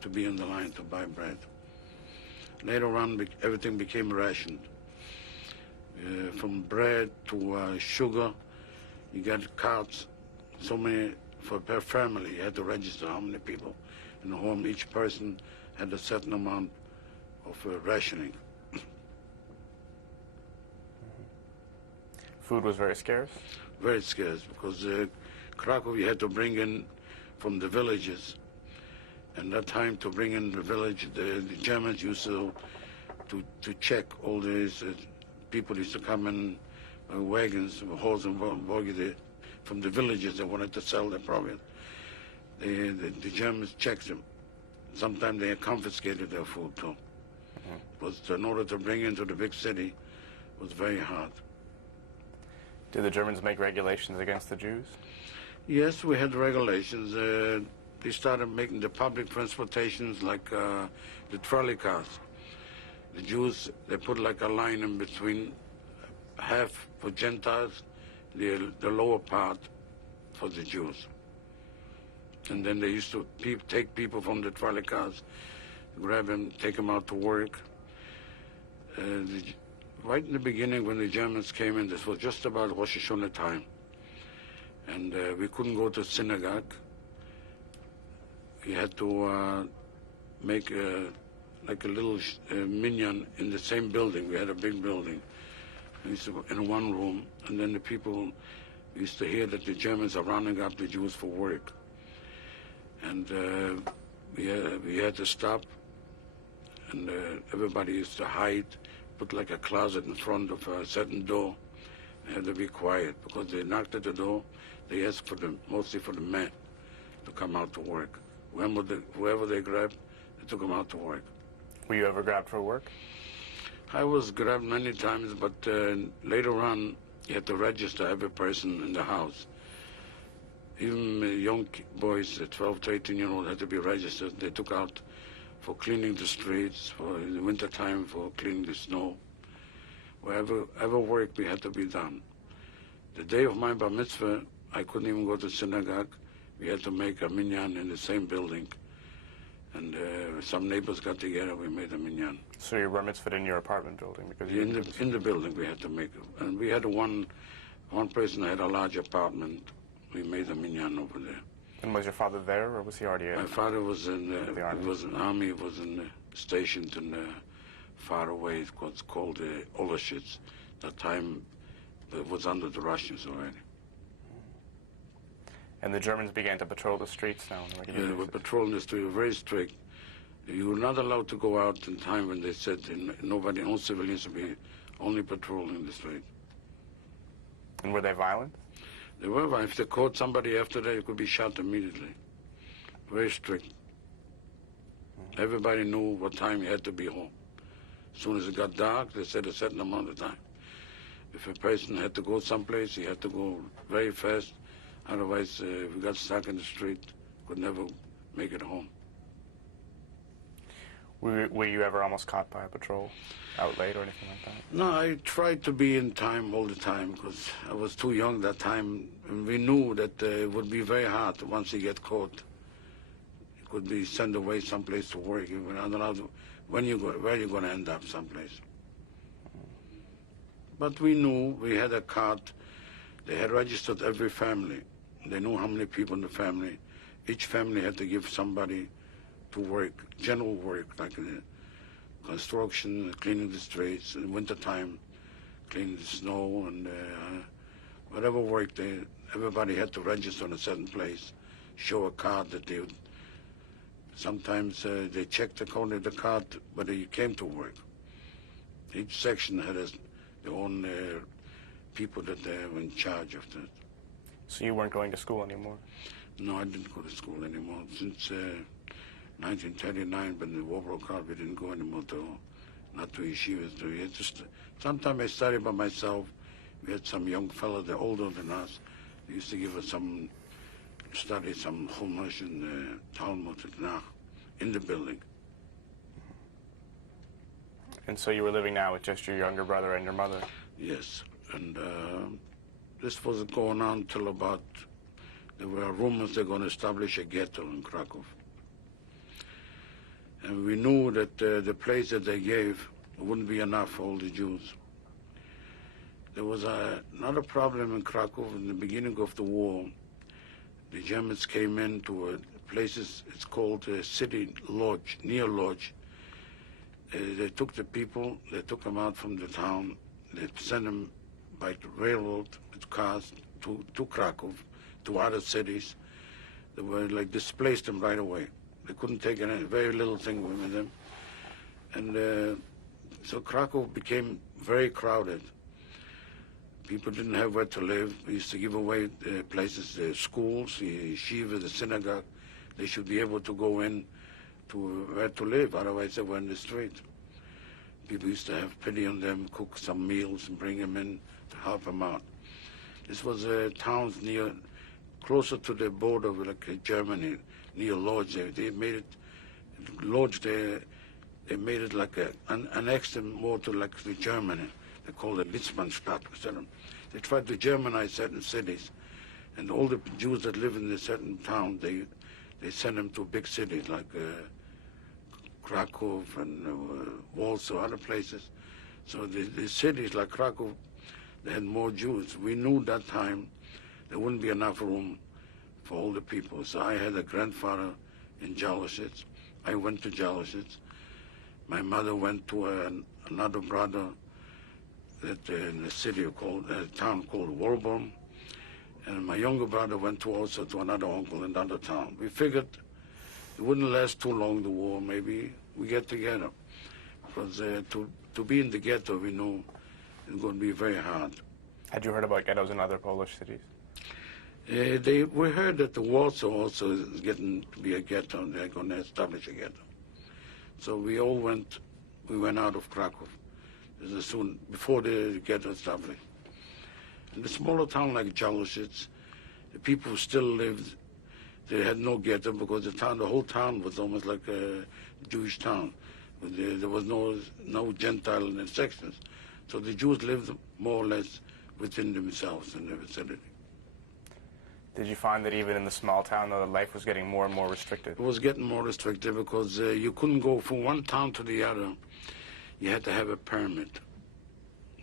to be in the line to buy bread. Later on, everything became rationed. From bread to sugar, you got carts, so many, per family, you had to register how many people in the home. Each person had a certain amount of rationing. Food was very scarce? Very scarce, because Krakow you had to bring in from the villages. And that time to bring in the village, the Germans used to check all these people used to come in wagons, horses and buggy from the villages that wanted to sell their proviant. The Germans checked them. Sometimes they confiscated their food too. But in order to bring into the big city, it was very hard. Did the Germans make regulations against the Jews? Yes, we had regulations. They started making the public transportations like the trolley cars. The Jews, they put like a line in between, half for Gentiles, the lower part for the Jews. And then they used to take people from the trolley cars, grab them, take them out to work. Right in the beginning when the Germans came in, this was just about Rosh Hashanah time. And we couldn't go to synagogue. We had to make like a little minyan in the same building. We had a big building. We used to, in one room, and then the people used to hear that the Germans are rounding up the Jews for work. And we had to stop, and everybody used to hide, put like a closet in front of a certain door, and had to be quiet, because they knocked at the door. They asked mostly for the men to come out to work. Whoever they grabbed, they took them out to work. Were you ever grabbed for work? I was grabbed many times, but later on, you had to register every person in the house. Even young boys, 12 to 18-year-old, had to be registered. They took out for cleaning the streets, for in the wintertime, for cleaning the snow. Wherever work we had to be done. The day of my bar mitzvah, I couldn't even go to synagogue. We had to make a minyan in the same building. And some neighbors got together, we made a minyan. So you bar mitzvahed in your apartment building? Because in the building we had to make it. And we had one person had a large apartment. We made a minyan over there. And was your father there, or was he already in? My father was in the army. He was in the army. He was stationed in far away. It was called Oleshitz. That time it was under the Russians already. And the Germans began to patrol the streets now? Yeah, they were patrolling the street. They were very strict. You were not allowed to go out in time when they said nobody, no civilians would be only patrolling the street. And were they violent? They were violent. If they caught somebody after that, it could be shot immediately. Very strict. Everybody knew what time you had to be home. As soon as it got dark, they said a certain amount of time. If a person had to go someplace, he had to go very fast. Otherwise, if we got stuck in the street, could never make it home. Were you ever almost caught by a patrol out late or anything like that? No, I tried to be in time all the time because I was too young that time. And we knew that it would be very hard once you get caught. You could be sent away someplace to work. You were not allowed to, where you're going to end up someplace. But we knew we had a card. They had registered every family. They knew how many people in the family. Each family had to give somebody to work, general work, like construction, cleaning the streets, in wintertime, cleaning the snow, and whatever work everybody had to register in a certain place, show a card that they would. Sometimes they checked only the card, but you came to work. Each section had their own people that they were in charge of that. So you weren't going to school anymore? No, I didn't go to school anymore. Since 1939, when the war broke out, we didn't go anymore not to yeshivas. Sometimes I studied by myself. We had some young fellow, they're older than us. They used to give us some Chumash and Talmud in the building. And so you were living now with just your younger brother and your mother? Yes, and this was going on until about, there were rumors they're going to establish a ghetto in Krakow. And we knew that the place that they gave wouldn't be enough for all the Jews. There was another problem in Krakow in the beginning of the war. The Germans came into places, it's called City Lodge, near Lodge. They took the people, they took them out from the town, they sent them by railroad with cars to Krakow, to other cities. They were like displaced them right away. They couldn't take any, very little thing with them. And so Krakow became very crowded. People didn't have where to live. We used to give away places, the schools, the yeshiva, the synagogue. They should be able to go in to where to live, otherwise they were in the street. People used to have pity on them, cook some meals and bring them in to help them out. This was towns closer to the border with like Germany, near Lodz. They made it, Lodz, they made it like annexed them more to like the Germany. They called it Lipman. They tried to Germanize certain cities. And all the Jews that live in a certain town, they send them to big cities like Krakow and Warsaw, other places. So the cities like Krakow, they had more Jews. We knew that time there wouldn't be enough room for all the people. So I had a grandfather in Jalositz. I went to Jalositz. My mother went to another brother in a town called Wolborn. And my younger brother went also to another uncle in another town. We figured it wouldn't last too long, the war. Maybe we get together. Because to be in the ghetto, we knew it's going to be very hard. Had you heard about ghettos in other Polish cities? We heard that the Warsaw also is getting to be a ghetto, and they're going to establish a ghetto. So we went out of Krakow soon, before the ghetto established. In a smaller town like Jalositz, the people still lived, they had no ghetto because the whole town was almost like a Jewish town. There was no Gentile in the sections. So the Jews lived more or less within themselves in the vicinity. Did you find that even in the small town, though, life was getting more and more restricted? It was getting more restricted because you couldn't go from one town to the other. You had to have a permit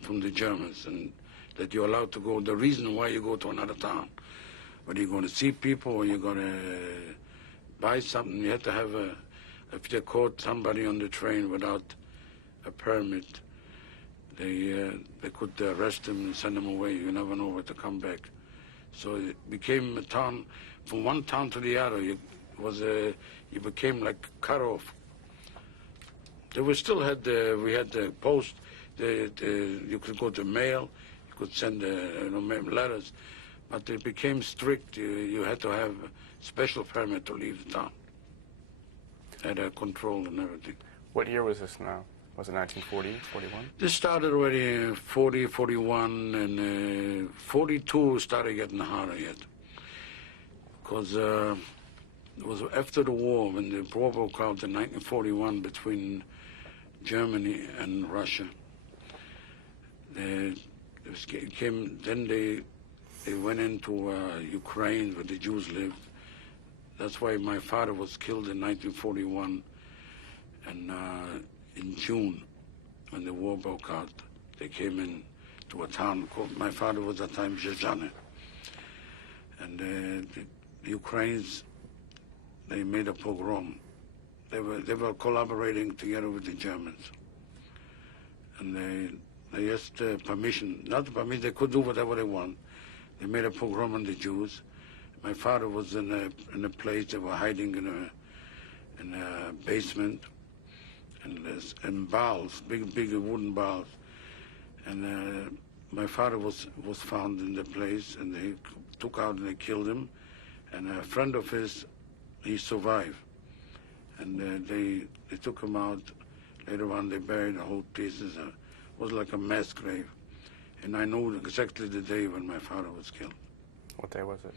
from the Germans, and that you're allowed to go. The reason why you go to another town, whether you're going to see people or you're going to buy something, you have to have if they caught somebody on the train without a permit, they could arrest them and send them away. You never know where to come back. So it became a town, from one town to the other, you became like cut off. We still had we had the post, you could go to mail, you could send letters, but it became strict. You had to have a special permit to leave the town. Had a control and everything. What year was this now? Was it 1940, 41? This started already in 40, 41, and 42 started getting harder yet. Because It was after the war, when the war broke out in 1941 between Germany and Russia. Then they went into Ukraine, where the Jews lived. That's why my father was killed in 1941. And in June, when the war broke out, they came in to a town called, my father was at the time Zhezhane. And the Ukrainians, they made a pogrom. They were collaborating together with the Germans. And they asked permission, not permission, they could do whatever they want. They made a pogrom on the Jews. My father was in a place, they were hiding in a basement, and barrels, big wooden barrels. And my father was found in the place, and they took out and they killed him. And a friend of his, he survived. And they took him out. Later on, they buried the whole pieces. It was like a mass grave. And I know exactly the day when my father was killed. What day was it?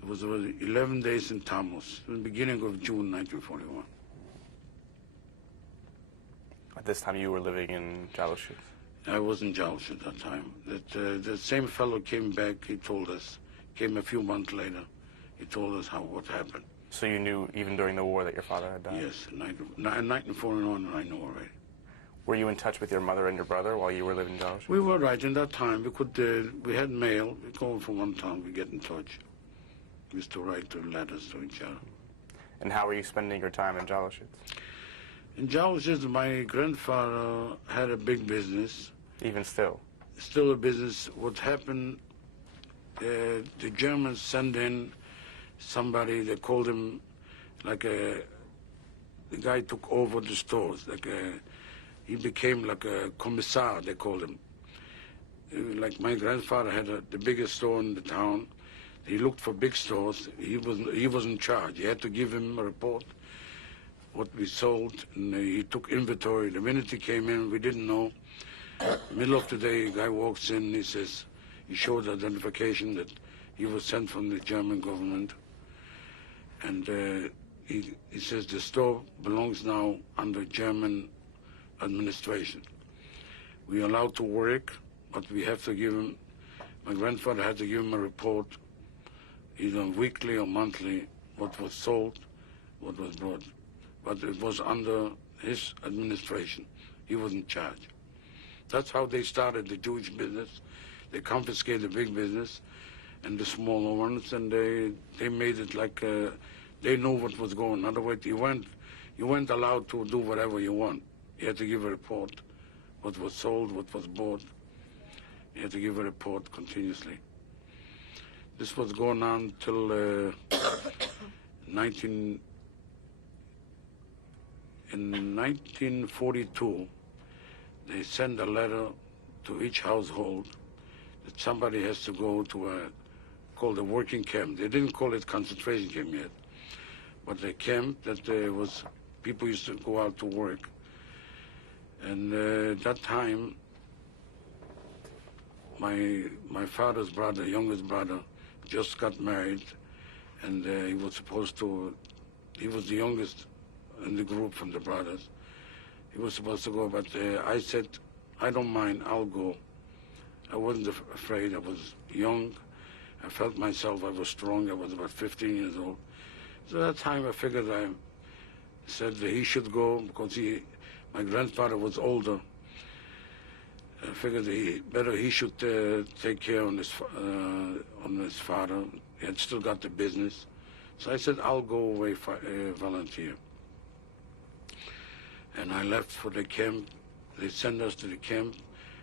It was 11 days in Tammuz, the beginning of June 1941. At this time, you were living in Jalushit? I was in Jalush at that time. The same fellow came back, he told us, came a few months later, he told us what happened. So you knew even during the war that your father had died? Yes, in 1941 I knew already. Were you in touch with your mother and your brother while you were living in Jalush? We were right in that time. We had mail. We go from one town, we get in touch. We used to write letters to each other. And how were you spending your time in Jalushit? In Jalushit, my grandfather had a big business. Even still? Still a business. What happened, the Germans sent in somebody, they called him the guy took over the stores. He became like a commissar, they called him. Like my grandfather had the biggest store in the town. He looked for big stores. He was in charge. He had to give him a report, what we sold, and he took inventory. The minute he came in, we didn't know. Middle of the day, a guy walks in, he says, he showed identification that he was sent from the German government. And he says the store belongs now under German administration. We are allowed to work, but we have to give him, my grandfather had to give him a report, either weekly or monthly, what was sold, what was bought. But it was under his administration. He was in charge. That's how they started the Jewish business. They confiscated the big business and the smaller ones, and they made it like they knew what was going on. Otherwise, you weren't allowed to do whatever you want. You had to give a report, what was sold, what was bought. You had to give a report continuously. This was going on till in 1942. They send a letter to each household that somebody has to go to called a working camp. They didn't call it concentration camp yet, but a camp that people used to go out to work. And that time, my father's brother, youngest brother, just got married, and he was the youngest in the group from the brothers. He was supposed to go, but I said, I don't mind, I'll go. I wasn't afraid, I was young. I felt myself, I was strong, I was about 15 years old. So at that time I figured, I said that he should go because my grandfather was older. I figured he should take care on his father. He had still got the business. So I said, I'll go away, volunteer. And I left for the camp. They sent us to the camp.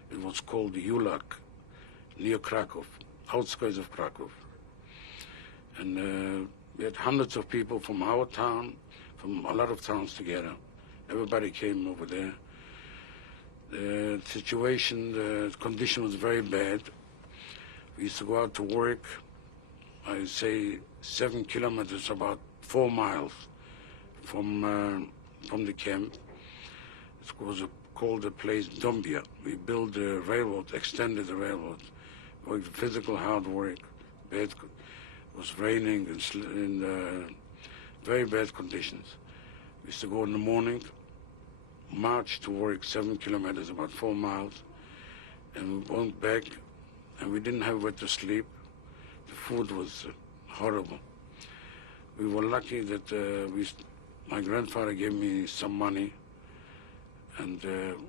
It was called the Ulak, near Krakow, outskirts of Krakow. And we had hundreds of people from our town, from a lot of towns together. Everybody came over there. The situation, the condition was very bad. We used to go out to work, I say 7 kilometers, about 4 miles from the camp. It was called the place Dombia. We built the railroad, extended the railroad. Worked physical hard work. It was raining and very bad conditions. We used to go in the morning, march to work 7 kilometers, about 4 miles, and we went back, and we didn't have where to sleep. The food was horrible. We were lucky that my grandfather gave me some money, and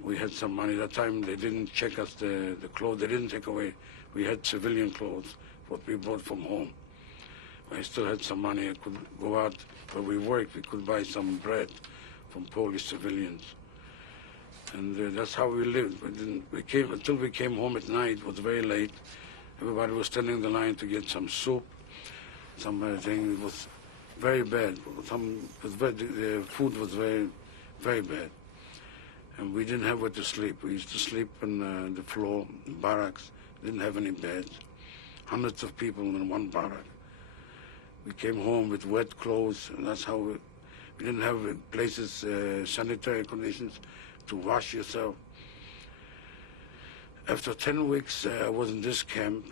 we had some money. That time they didn't check us the clothes. They didn't take away. We had civilian clothes, what we bought from home. I still had some money. I could go out where we worked. We could buy some bread from Polish civilians. And that's how we lived. Until we came home at night. It was very late. Everybody was standing in the line to get some soup, something. It was very bad. The food was very, very bad. And we didn't have where to sleep. We used to sleep on the floor, in barracks. Didn't have any beds. Hundreds of people in one barrack. We came home with wet clothes, and that's how we didn't have places, sanitary conditions to wash yourself. After 10 weeks I was in this camp.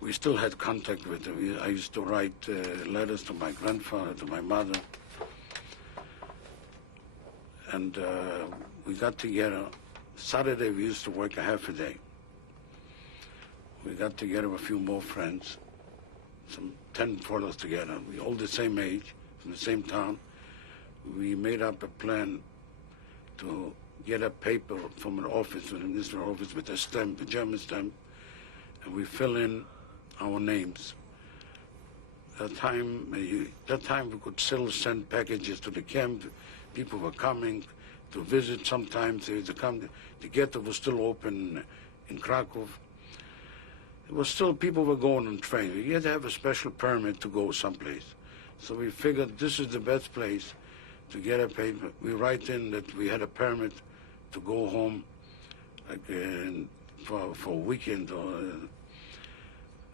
We still had contact with them. I used to write letters to my grandfather, to my mother. And we got together. Saturday we used to work a half a day. We got together with a few more friends, some 10 fellows together. We all the same age, from the same town. We made up a plan to get a paper from an office, an Israel office, with a stamp, a German stamp, and we fill in our names. That time we could still send packages to the camp. People were coming to visit sometimes. The ghetto was still open in Krakow. It was still, people were going on train. You had to have a special permit to go someplace. So we figured this is the best place to get a paper. We write in that we had a permit to go home, like for a weekend.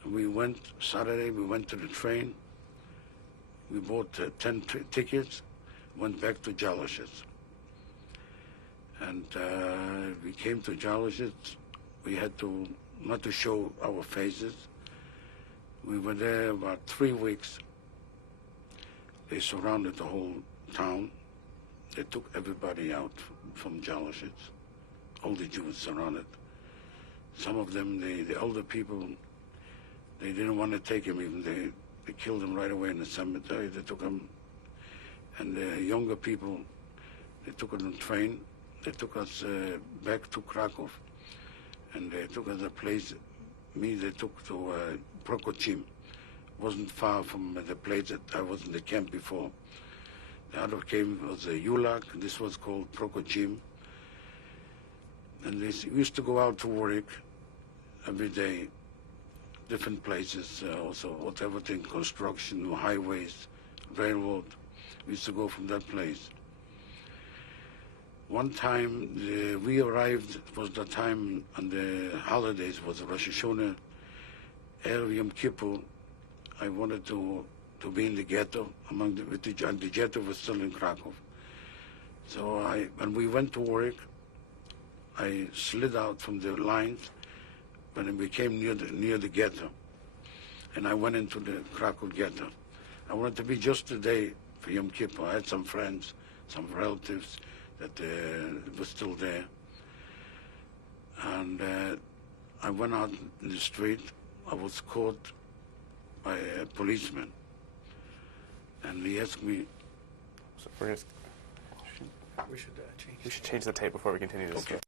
We went Saturday. We went to the train. We bought 10 tickets. Went back to Jaloshet. And we came to Jaloshet. We had to not to show our faces. We were there about 3 weeks. They surrounded the whole town. They took everybody out from Jaloshet. All the Jews surrounded. Some of them, the older people, they didn't want to take him even. They killed him right away in the cemetery. They took him. And the younger people, they took us on a train. They took us back to Krakow. And they took us a place, they took to Prokochim. Wasn't far from the place that I was in the camp before. The other camp was Yulak, and this was called Prokochim. And we used to go out to work every day, different places, also whatever thing, construction, highways, railroad. We used to go from that place. One time we arrived, it was the time on the holidays, was Rosh Hashanah, Erev Yom Kippur. I wanted to be in the ghetto, the ghetto was still in Krakow. So when we went to work, I slid out from the lines when we came near the ghetto, and I went into the Krakow ghetto. I wanted to be just a day for Yom Kippur. I had some friends, some relatives that was still there. And I went out in the street. I was caught by a policeman. And he asked me... So we should change the tape before we continue this. Okay.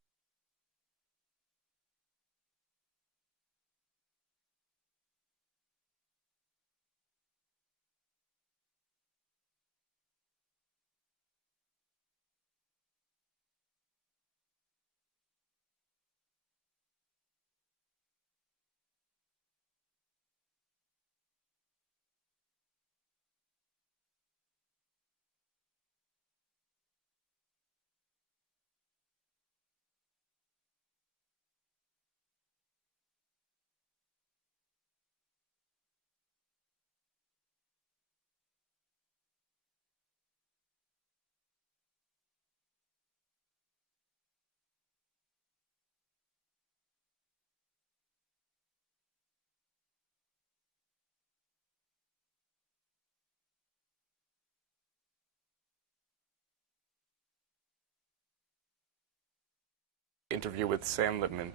interview with Sam Lipman.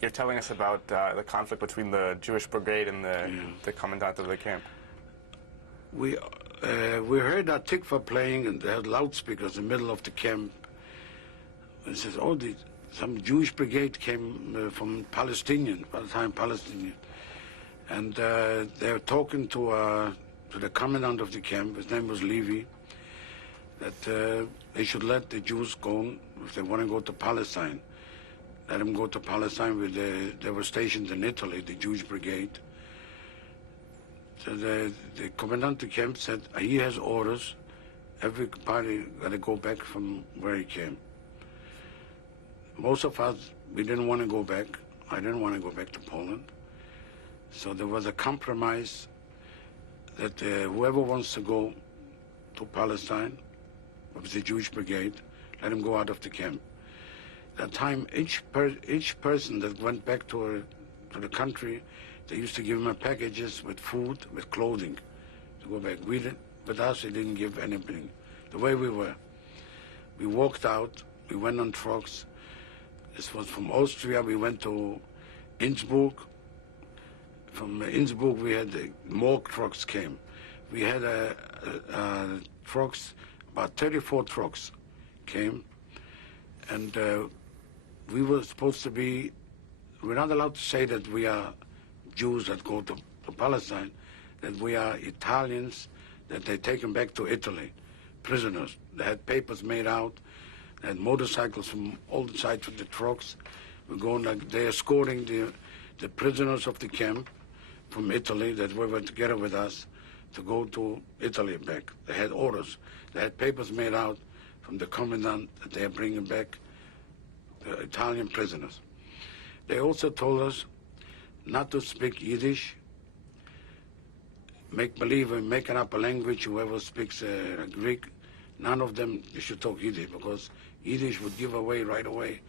You're telling us about the conflict between the Jewish brigade and the commandant of the camp. We heard that tikva playing, and they had loudspeakers in the middle of the camp. And it says, oh, some Jewish brigade came from Palestinian, by the time Palestinian. And they were talking to the commandant of the camp, his name was Levy, that they should let the Jews go if they want to go to Palestine. Let them go to Palestine. They were stationed in Italy, the Jewish brigade. So the commandant of the camp said he has orders. Everybody got to go back from where he came. Most of us, we didn't want to go back. I didn't want to go back to Poland. So there was a compromise that whoever wants to go to Palestine, with the Jewish brigade, let him go out of the camp. That time, each person that went back to the country, they used to give him packages with food, with clothing, to go back. With us, they didn't give anything. The way we were. We walked out, we went on trucks. This was from Austria, we went to Innsbruck. From Innsbruck, we had more trucks came. We had trucks, about 34 trucks came, and we were supposed to be, we're not allowed to say that we are Jews that go to Palestine, that we are Italians, that they take them back to Italy, prisoners. They had papers made out, they had motorcycles from all the sides of the trucks. We're going like, they're escorting the prisoners of the camp from Italy that were together with us to go to Italy back. They had orders. They had papers made out from the commandant that they are bringing back the Italian prisoners. They also told us not to speak Yiddish, make believe in making up a language. Whoever speaks Greek, none of them should talk Yiddish, because Yiddish would give away right away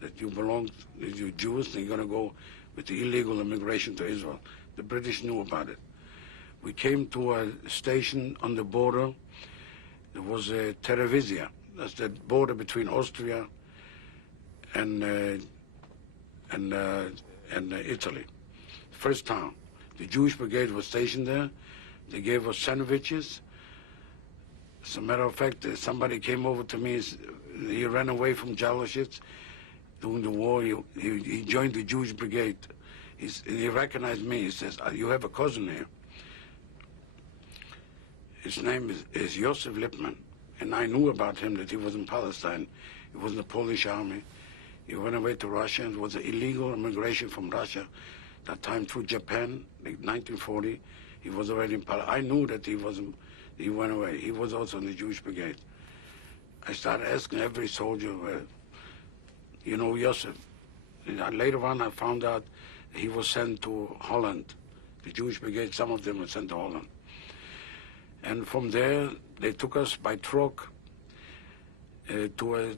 that you belong, that you're Jews, and you're going to go with the illegal immigration to Israel. The British knew about it. We came to a station on the border. There was a Terevizia. That's the border between Austria and Italy. First town. The Jewish brigade was stationed there. They gave us sandwiches. As a matter of fact, somebody came over to me. He ran away from Jalushitz during the war. He joined the Jewish brigade. He recognized me. He says, you have a cousin here. His name is Yosef Lipman. And I knew about him that he was in Palestine. He was in the Polish army. He went away to Russia. It was an illegal immigration from Russia. That time through Japan, like 1940. He was already in Palestine. I knew that he went away. He was also in the Jewish brigade. I started asking every soldier, you know Yosef. And later on, I found out he was sent to Holland. The Jewish brigade, some of them were sent to Holland. And from there, they took us by truck to a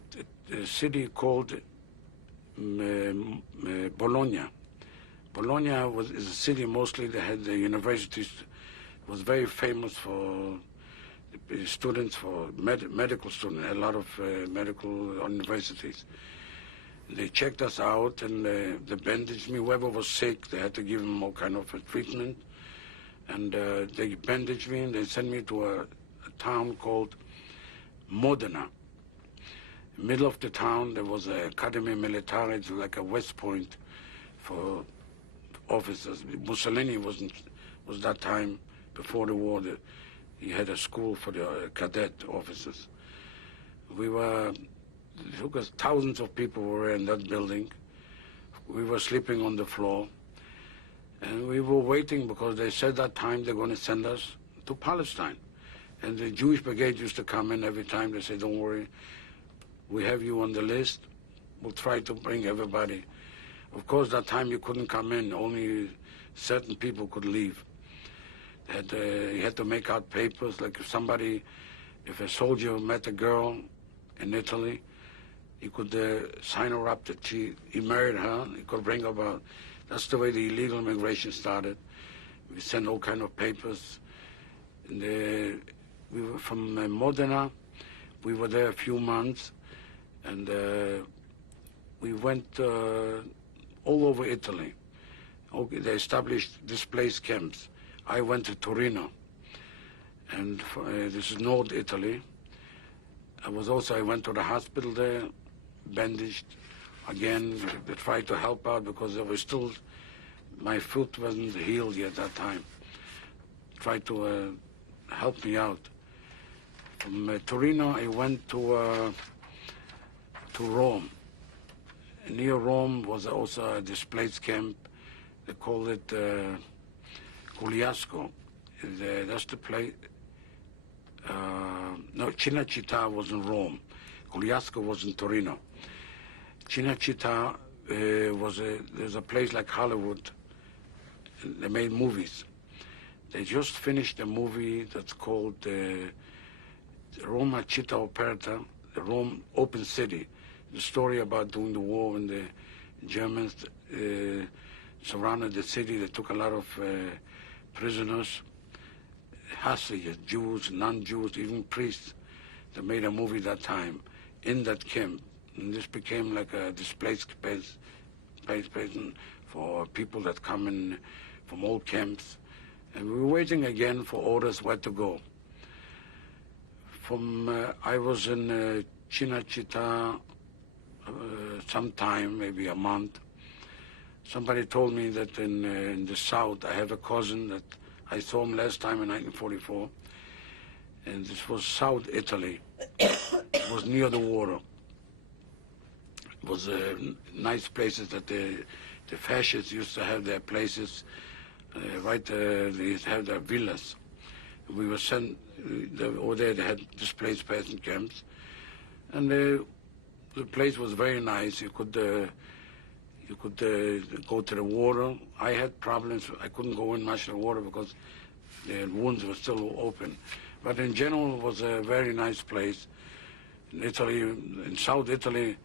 city called Bologna. Bologna is a city mostly that had the universities. It was very famous for students, for medical students, a lot of medical universities. They checked us out, and they bandaged me. Whoever was sick, they had to give them all kind of a treatment. And they bandaged me, and they sent me to a town called Modena. In the middle of the town, there was an Academy Militare, it's like a West Point for officers. Mussolini was that time, before the war, he had a school for the cadet officers. Because thousands of people were in that building. We were sleeping on the floor. And we were waiting because they said that time they're going to send us to Palestine. And the Jewish brigade used to come in every time. They say, don't worry, we have you on the list. We'll try to bring everybody. Of course, that time you couldn't come in. Only certain people could leave. You had to make out papers. Like if a soldier met a girl in Italy, he could sign her up that he married her. He could bring her about. That's the way the illegal immigration started. We sent all kind of papers. And we were from Modena. We were there a few months, and we went all over Italy. Okay, they established displaced camps. I went to Torino, and this is North Italy. I went to the hospital there, bandaged. Again, they tried to help out because there was still, my foot wasn't healed yet at that time. Tried to help me out. From Torino, I went to Rome. Near Rome was also a displaced camp. They call it Gugliasco. That's the place. No, Cinecittà was in Rome. Gugliasco was in Torino. Cinecittà there's a place like Hollywood. They made movies. They just finished a movie that's called Roma Città Aperta, the Rome Open City. The story about during the war when the Germans surrounded the city. They took a lot of prisoners, Hasidus, Jews, non-Jews, even priests. They made a movie that time in that camp. And this became like a displaced space for people that come in from all camps. And we were waiting again for orders where to go. I was in Cinecittà sometime, maybe a month. Somebody told me that in the south, I have a cousin that I saw him last time in 1944. And this was South Italy. It was near the water. It was nice places that the fascists used to have their places. They used to have their villas. We were sent over there. They had displaced person camps, and the place was very nice. You could go to the water. I had problems. I couldn't go in much of the water because the wounds were still open. But in general, it was a very nice place. In Italy, in South Italy,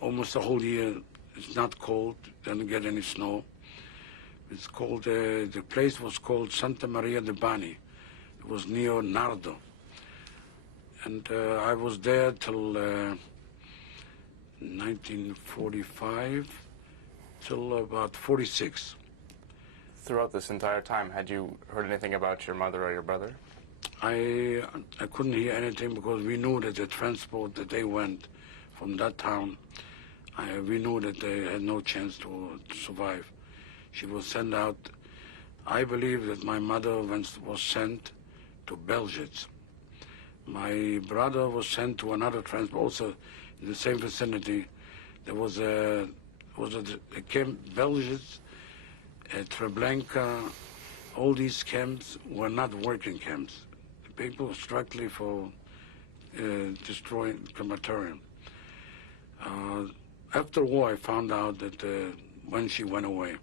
almost the whole year it's not cold. Doesn't get any snow. It's called, the place was called Santa Maria de Bani. It was near Nardo. And I was there till 1945, till about 46. Throughout this entire time, had you heard anything about your mother or your brother? I couldn't hear anything because we knew that the transport that they went from that town, we knew that they had no chance to survive. She was sent out. I believe that my mother was sent to Belgium. My brother was sent to another transport, also in the same vicinity. There was a camp, Belgium, Treblinka. All these camps were not working camps. The people were strictly for destroying crematorium. After war, I found out that when she went away.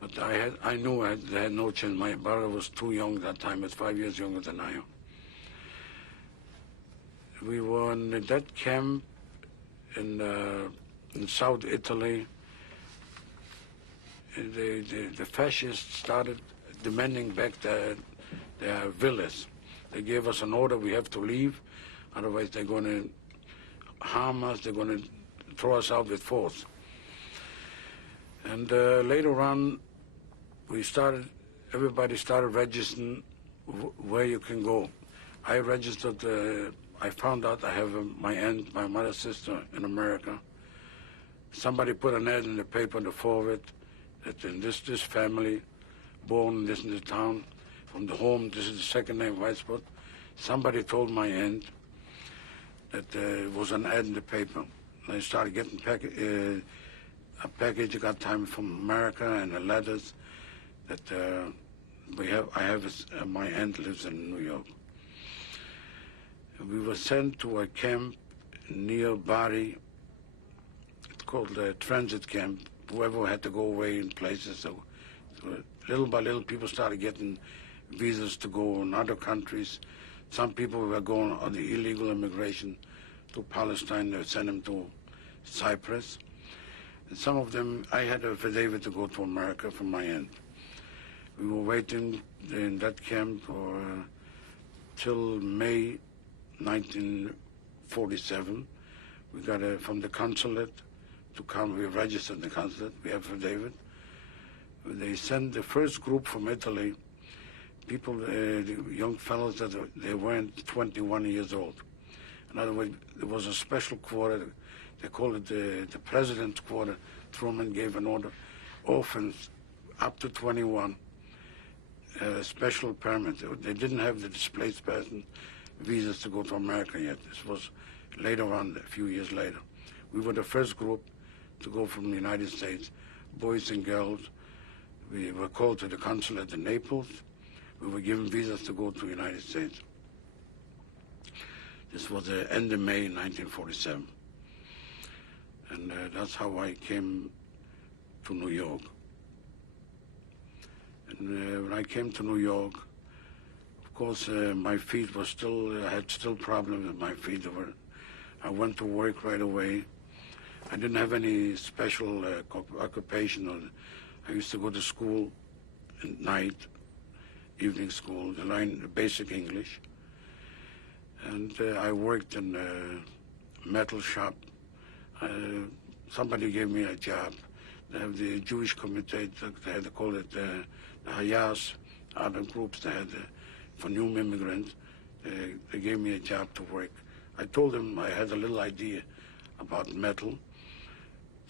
But I knew they had no chance. My brother was too young that time. He was 5 years younger than I am. We were in that camp in South Italy. The fascists started demanding back their villas. They gave us an order, we have to leave, otherwise they're going to harm us, they're going to throw us out with force. And later on, everybody started registering where you can go. I registered, I found out I have my aunt, my mother's sister in America. Somebody put an ad in the paper to forward that in this family, born in this town, from the home, this is the second name I put. Somebody told my aunt that it was an ad in the paper. And I started getting a package at that time from America and the letters that my aunt lives in New York. And we were sent to a camp near Bari. It's called a transit camp. Whoever had to go away in places. So little by little, people started getting visas to go in other countries. Some people were going on the illegal immigration to Palestine. They would send them to Cyprus. And some of them, I had a affidavit to go to America from my aunt. We were waiting in that camp till May 1947, We got from the consulate to come. We registered the consulate. We have affidavit. They sent the first group from Italy, people, the young fellows that they weren't 21 years old. In other words, there was a special quarter. They called it the President's Quarter. Truman gave an order. Orphans up to 21, special permit. They didn't have the displaced person visas to go to America yet. This was later on, a few years later. We were the first group to go from the United States, boys and girls. We were called to the consulate in Naples. We were given visas to go to the United States. This was the end of May 1947. And that's how I came to New York. And when I came to New York, of course, my feet were still, I had still problems with my feet. I went to work right away. I didn't have any special occupation. I used to go to school at night, evening school, to learn basic English. And I worked in a metal shop. Somebody gave me a job. They have the Jewish committee, they had to call it the Hayas, other groups they had for new immigrants. They gave me a job to work. I told them I had a little idea about metal,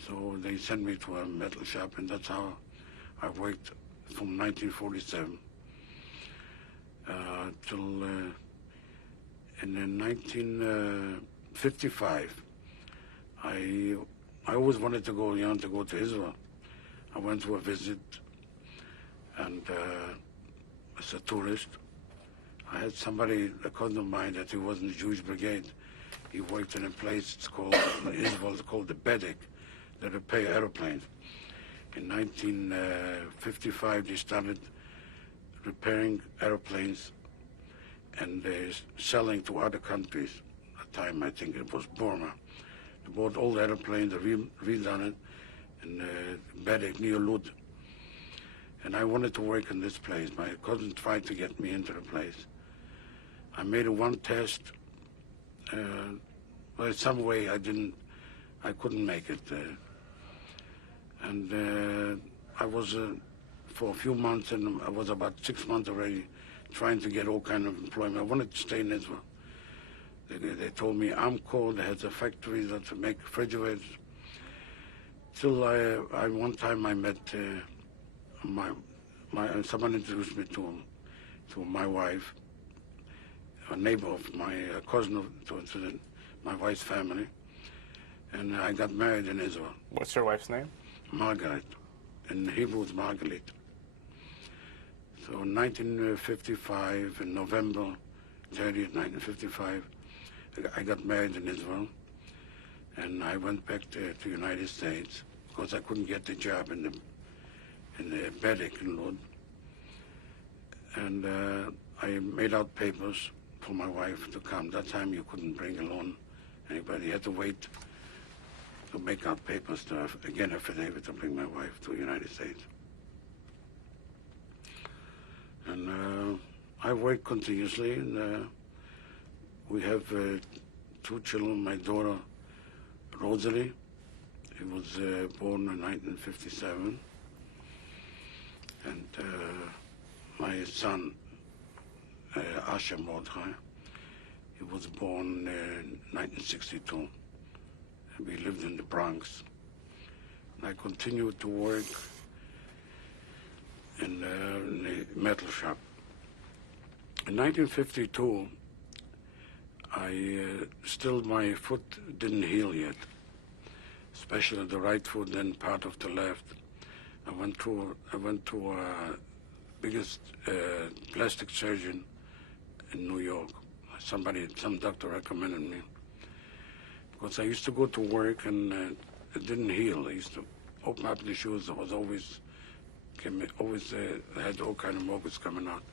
so they sent me to a metal shop, and that's how I worked from 1947 till and in 1955. I always wanted to go, to go to Israel. I went to a visit, and as a tourist, I had somebody, a cousin of mine, that he was in the Jewish Brigade. He worked in a place it's called in Israel. It's called the Bedek. They repair airplanes. In 1955, they started repairing airplanes and selling to other countries. At the time, I think it was Burma. They bought all the airplanes, they redone it in Bedek, near Lud. And I wanted to work in this place. My cousin tried to get me into the place. I made one test, but in some way I couldn't make it. And I was, for a few months, and I was about 6 months already, trying to get all kind of employment. I wanted to stay in Israel. They told me Amco, they had a factory that to make refrigerators. Till one time I met someone introduced me to my wife, a neighbor of my cousin to my wife's family, and I got married in Israel. What's your wife's name? Margaret. In Hebrew, it's Margaret. So in 1955, in November 30th, 1955, I got married in Israel, and I went back to the United States because I couldn't get the job in the Bedek in Lod. And I made out papers for my wife to come. That time you couldn't bring along anybody. You had to wait to make out papers to, again, affidavit to bring my wife to the United States. And I worked continuously, and we have 2 children. My daughter, Rosalie, she was born in 1957, and my son, Asher Mordechai, he was born in 1962. And we lived in the Bronx. And I continued to work in the metal shop. In 1952, still my foot didn't heal yet, especially the right foot, then part of the left. I went to biggest plastic surgeon in New York. Some doctor recommended me. Because I used to go to work and it didn't heal. I used to open up the shoes. There was always had all kind of mucus coming out.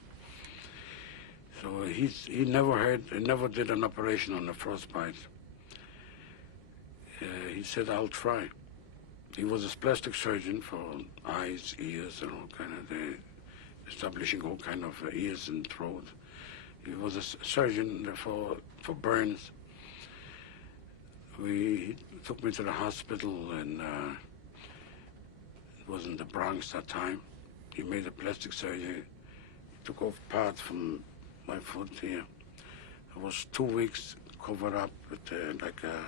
So he never did an operation on the frostbite. He said, I'll try. He was a plastic surgeon for eyes, ears, and all kind of establishing all kind of ears and throat. He was a surgeon for burns. He he took me to the hospital, and it was in the Bronx that time. He made a plastic surgery, took off parts from my foot here. I was 2 weeks covered up with like a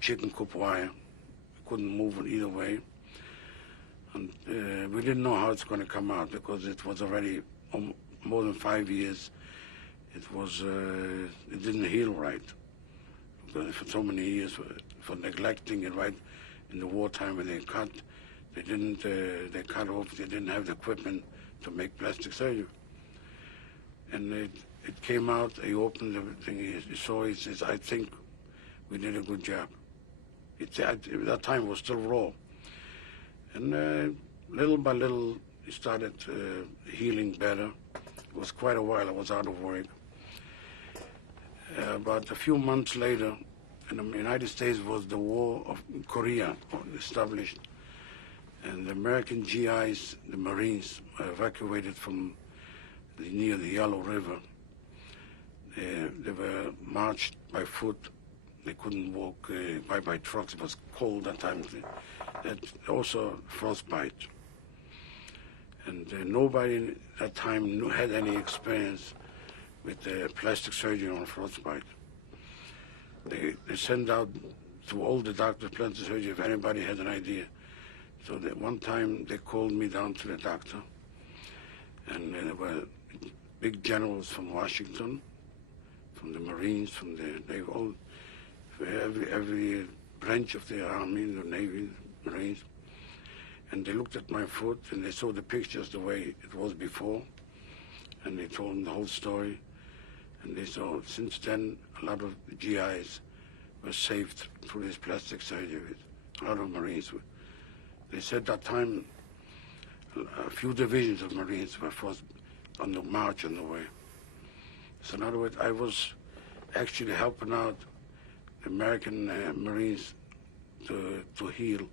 chicken coop wire. I couldn't move it either way. And we didn't know how it's going to come out because it was already more than 5 years. It didn't heal right. Because for so many years, for neglecting it right in the wartime when they cut off, they didn't have the equipment to make plastic surgery. And it came out, he opened everything, he saw, he says, I think we did a good job. At that time it was still raw. And little by little, it started healing better. It was quite a while I was out of work. About a few months later, in the United States was the War of Korea established. And the American GIs, the Marines, evacuated from near the Yellow River. They were marched by foot. They couldn't walk by trucks. It was cold that time. That also frostbite. And nobody at that time had any experience with plastic surgery on frostbite. They sent out to all the doctors, plastic surgery, if anybody had an idea. So that one time they called me down to the doctor, and there were big generals from Washington, from the Marines, from every branch of the Army, the Navy, Marines. And they looked at my foot and they saw the pictures the way it was before, and they told them the whole story. And they saw since then a lot of the GIs were saved through this plastic surgery. A lot of Marines were. They said that time a few divisions of Marines were first on the march on the way. So in other words, I was actually helping out the American Marines to heal.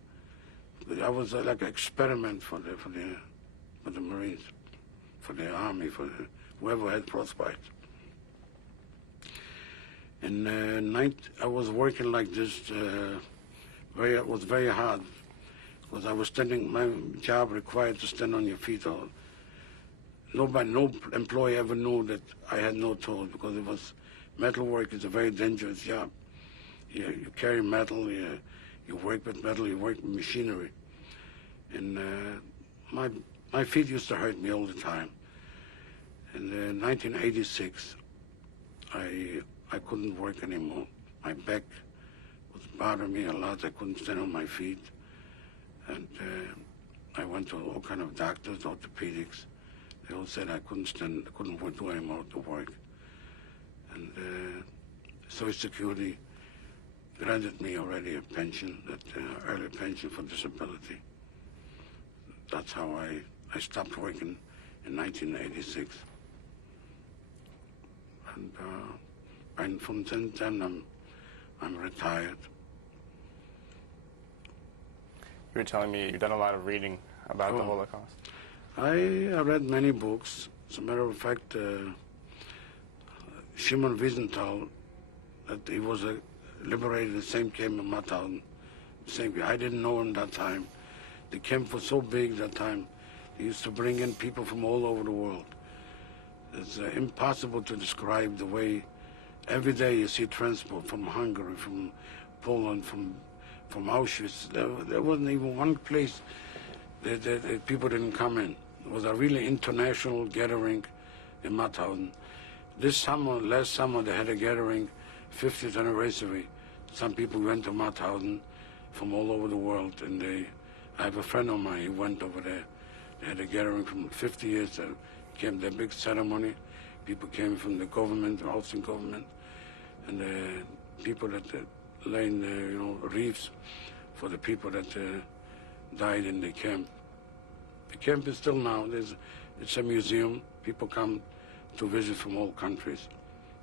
I was like an experiment for the Marines, for the Army, for whoever had frostbite. And I was working like this. It was very hard because I was standing. My job required to stand on your feet. No employee ever knew that I had no toes because it was metal work is a very dangerous job. You carry metal. You work with metal. You work with machinery. And my feet used to hurt me all the time. And in 1986, I couldn't work anymore. My back was bothering me a lot. I couldn't stand on my feet. And I went to all kind of doctors, orthopedics. They all said I couldn't do any more to work. And Social Security granted me already a pension, early pension for disability. That's how I stopped working in 1986. And from then I'm retired. You were telling me you've done a lot of reading about the Holocaust. I read many books. As a matter of fact, Shimon Wiesenthal, that he was liberated the same camp in Mauthausen. I didn't know him that time. The camp was so big that time. He used to bring in people from all over the world. It's impossible to describe the way every day you see transport from Hungary, from Poland, from Auschwitz. There wasn't even one place that people didn't come in. It was a really international gathering in Mauthausen. Last summer, they had a gathering, 50th anniversary. Some people went to Mauthausen from all over the world, and I have a friend of mine, he went over there. They had a gathering from 50 years, came to a big ceremony. People came from the government, the Austrian government, and people that laying wreaths for the people that died in the camp. The camp is still now. It's a museum. People come to visit from all countries.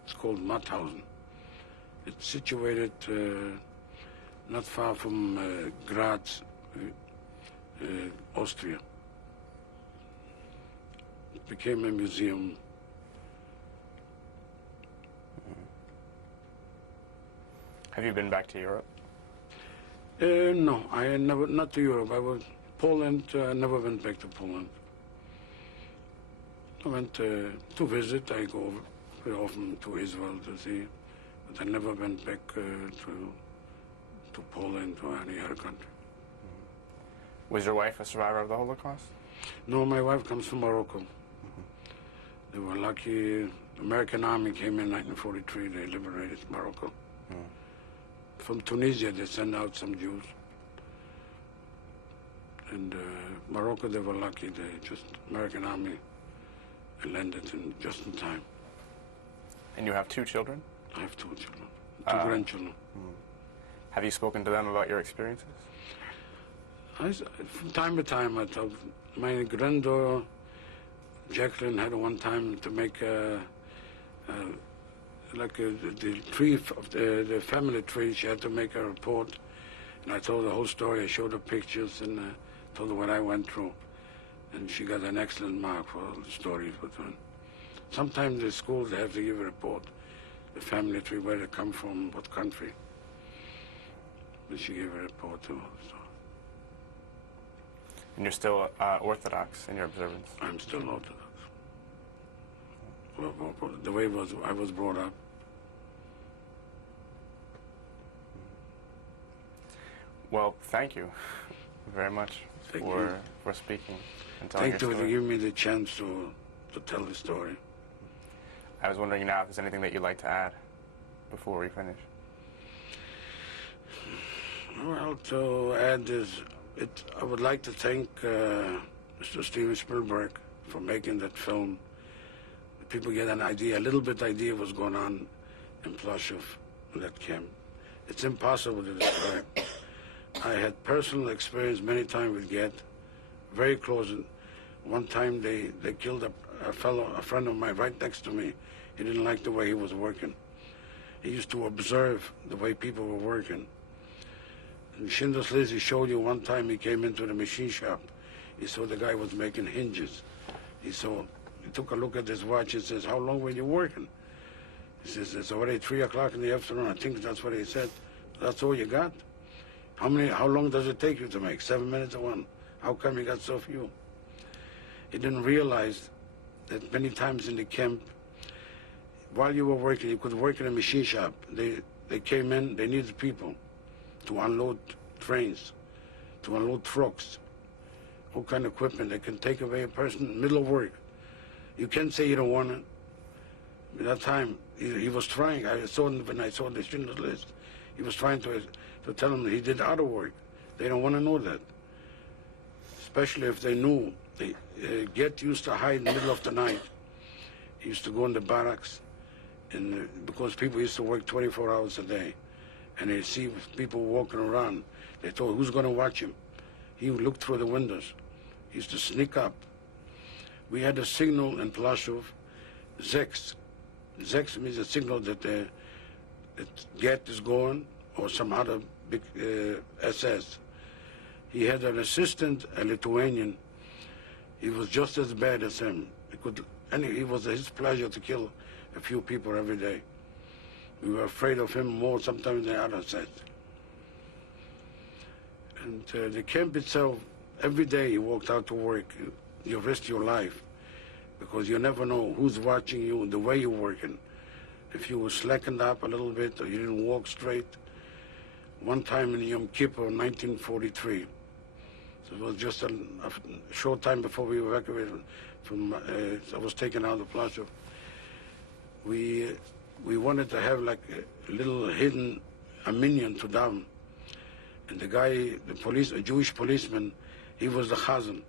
It's called Mauthausen. It's situated not far from Graz, Austria. It became a museum. Have you been back to Europe? No, I never, not to Europe. I was Poland. Never went back to Poland. I went to visit. I go very often to Israel to see, but I never went back to Poland or any other country. Was your wife a survivor of the Holocaust? No, my wife comes from Morocco. They were lucky. The American Army came in 1943. They liberated Morocco. From Tunisia, they sent out some Jews. And Morocco, they were lucky. American Army landed just in time. And you have 2 children? I have 2 children, 2 grandchildren. Have you spoken to them about your experiences? From time to time, I talk. My granddaughter, Jacqueline, had one time to make the tree, the family tree. She had to make a report, and I told the whole story. I showed her pictures and told her what I went through, and she got an excellent mark for all the stories. But sometimes the schools, they have to give a report, the family tree, where they come from, what country. And she gave a report too. So. And you're still Orthodox in your observance? I'm still Orthodox. The way I was brought up. Well, thank you very much for speaking and telling your story. Thank you for giving me the chance to tell the story. I was wondering now if there's anything that you'd like to add before we finish. Well, to add is, I would like to thank Mr. Steven Spielberg for making that film. People get an idea, a little bit idea of what's going on in Ploshov, in that camp. It's impossible to describe. I had personal experience many times with Get, very close. One time they killed a friend of mine right next to me. He didn't like the way he was working. He used to observe the way people were working. And Schindler's List, he showed you one time he came into the machine shop. He saw the guy was making hinges. He took a look at his watch and says, "How long were you working?" He says, "It's already 3 o'clock in the afternoon." I think that's what he said. "That's all you got? How long does it take you to make? 7 minutes or 1? How come you got so few?" He didn't realize that many times in the camp, while you were working, you could work in a machine shop. They came in, they needed people to unload trains, to unload trucks, all kind of equipment that can take away a person in the middle of work. You can't say you don't want it. At that time, he was trying. I saw him when I saw the Schindler's List. He was trying to tell them that he did other work. They don't want to know that. Especially if they knew. They Get used to hide in the middle of the night. He used to go in the barracks, and because people used to work 24 hours a day, and they see people walking around, they thought, who's going to watch him? He would look through the windows. He used to sneak up. We had a signal in Ploshov, Zex. Zex means a signal that Get is going, or some other big SS. He had an assistant, a Lithuanian. He was just as bad as him. It was his pleasure to kill a few people every day. We were afraid of him more sometimes than other sets. And the camp itself, every day you walked out to work, you risk your life, because you never know who's watching you, the way you're working. If you were slackened up a little bit, or you didn't walk straight. One time in Yom Kippur, 1943, so it was just a short time before we evacuated from, I was taken out of Ploshov. We wanted to have like a little hidden minion to daven. And the guy, a Jewish policeman, he was the chazan.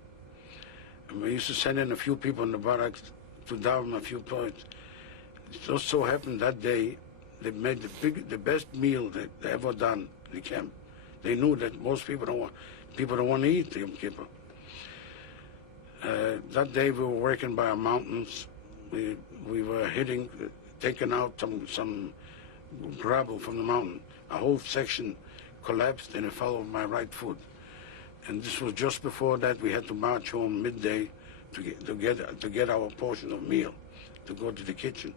And we used to send in a few people in the barracks to daven a few points. It just so happened that day, they made the best meal that they ever done in the camp. They knew that most people don't want to eat Yom Kippur. That day we were working by our mountains. We were taking out some gravel from the mountain. A whole section collapsed and it fell over my right foot. And this was just before that we had to march home midday to get our portion of meal, to go to the kitchen.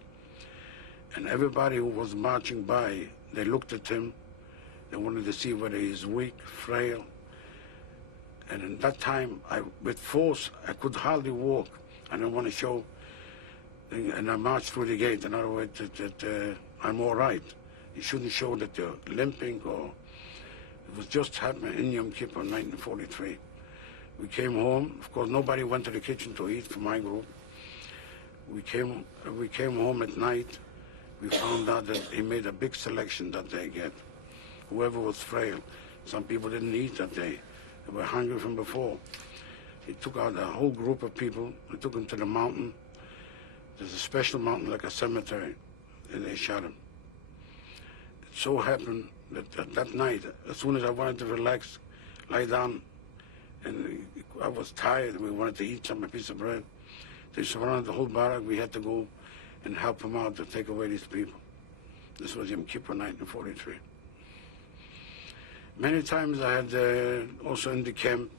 And everybody who was marching by, they looked at him They wanted to see whether he's weak, frail. And in that time, with force, I could hardly walk. I didn't want to show, and I marched through the gate. In other words, that I'm all right. You shouldn't show that you're limping, or it was just happening in Yom Kippur, 1943. We came home. Of course, nobody went to the kitchen to eat for my group. We came home at night. We found out that he made a big selection that day again. Whoever was frail. Some people didn't eat that day. They were hungry from before. He took out a whole group of people. He took them to the mountain. There's a special mountain like a cemetery, and they shot him. It so happened that that night, as soon as I wanted to relax, lie down, and I was tired, we wanted to eat a piece of bread, they surrounded the whole barrack. We had to go and help them out to take away these people. This was Yom Kippur, 1943. Many times I had also in the camp,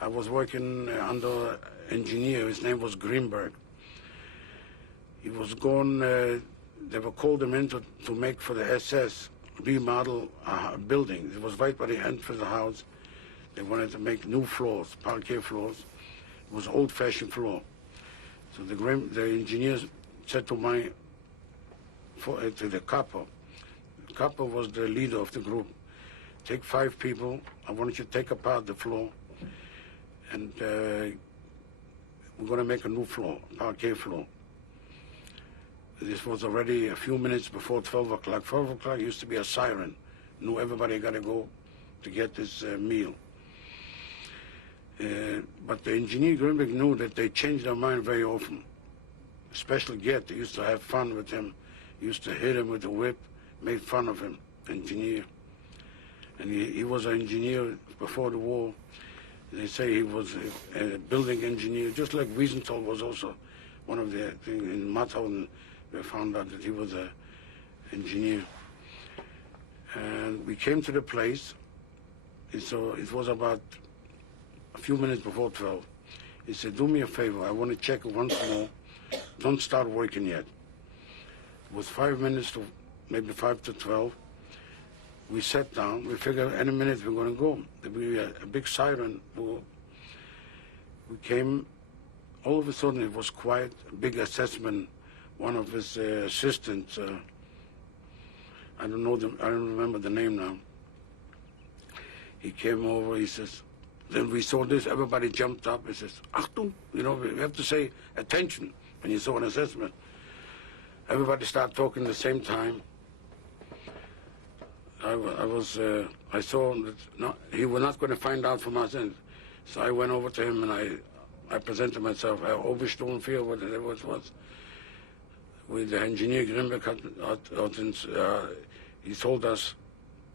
I was working under an engineer. His name was Greenberg. He was going, they were called him in to make for the SS, remodel a building. It was right by the entrance of the house. They wanted to make new floors, parquet floors. It was old-fashioned floor. So the engineers said to the capo. The capo was the leader of the group. Take 5 people. I want you to take apart the floor, and we're going to make a new floor, parquet floor. This was already a few minutes before 12 o'clock. 12 o'clock used to be a siren. Knew everybody got to go to get this meal. But the engineer Greenberg knew that they changed their mind very often. Especially Gert, they used to have fun with him. Used to hit him with a whip, made fun of him, engineer. And he was an engineer before the war. They say he was a building engineer, just like Wiesenthal was also one of the things. In Mauthausen, we found out that he was an engineer. And we came to the place, and so it was about a few minutes before 12. He said, do me a favor, I want to check once more. Don't start working yet. It was 5 minutes to, maybe 5 to 12. We sat down. We figured any minute we're going to go. There would be a big siren. We came. All of a sudden, it was quiet. A big assessment. One of his assistants. I don't know them. I don't remember the name now. He came over. He says. Then we saw this. Everybody jumped up. He says, "Achtung!" You know, we have to say attention when you saw an assessment. Everybody started talking at the same time. I saw that he was not going to find out from us, and so I went over to him and I presented myself. I Obersturmführer, whatever it was. With the engineer Grimbeck, he told us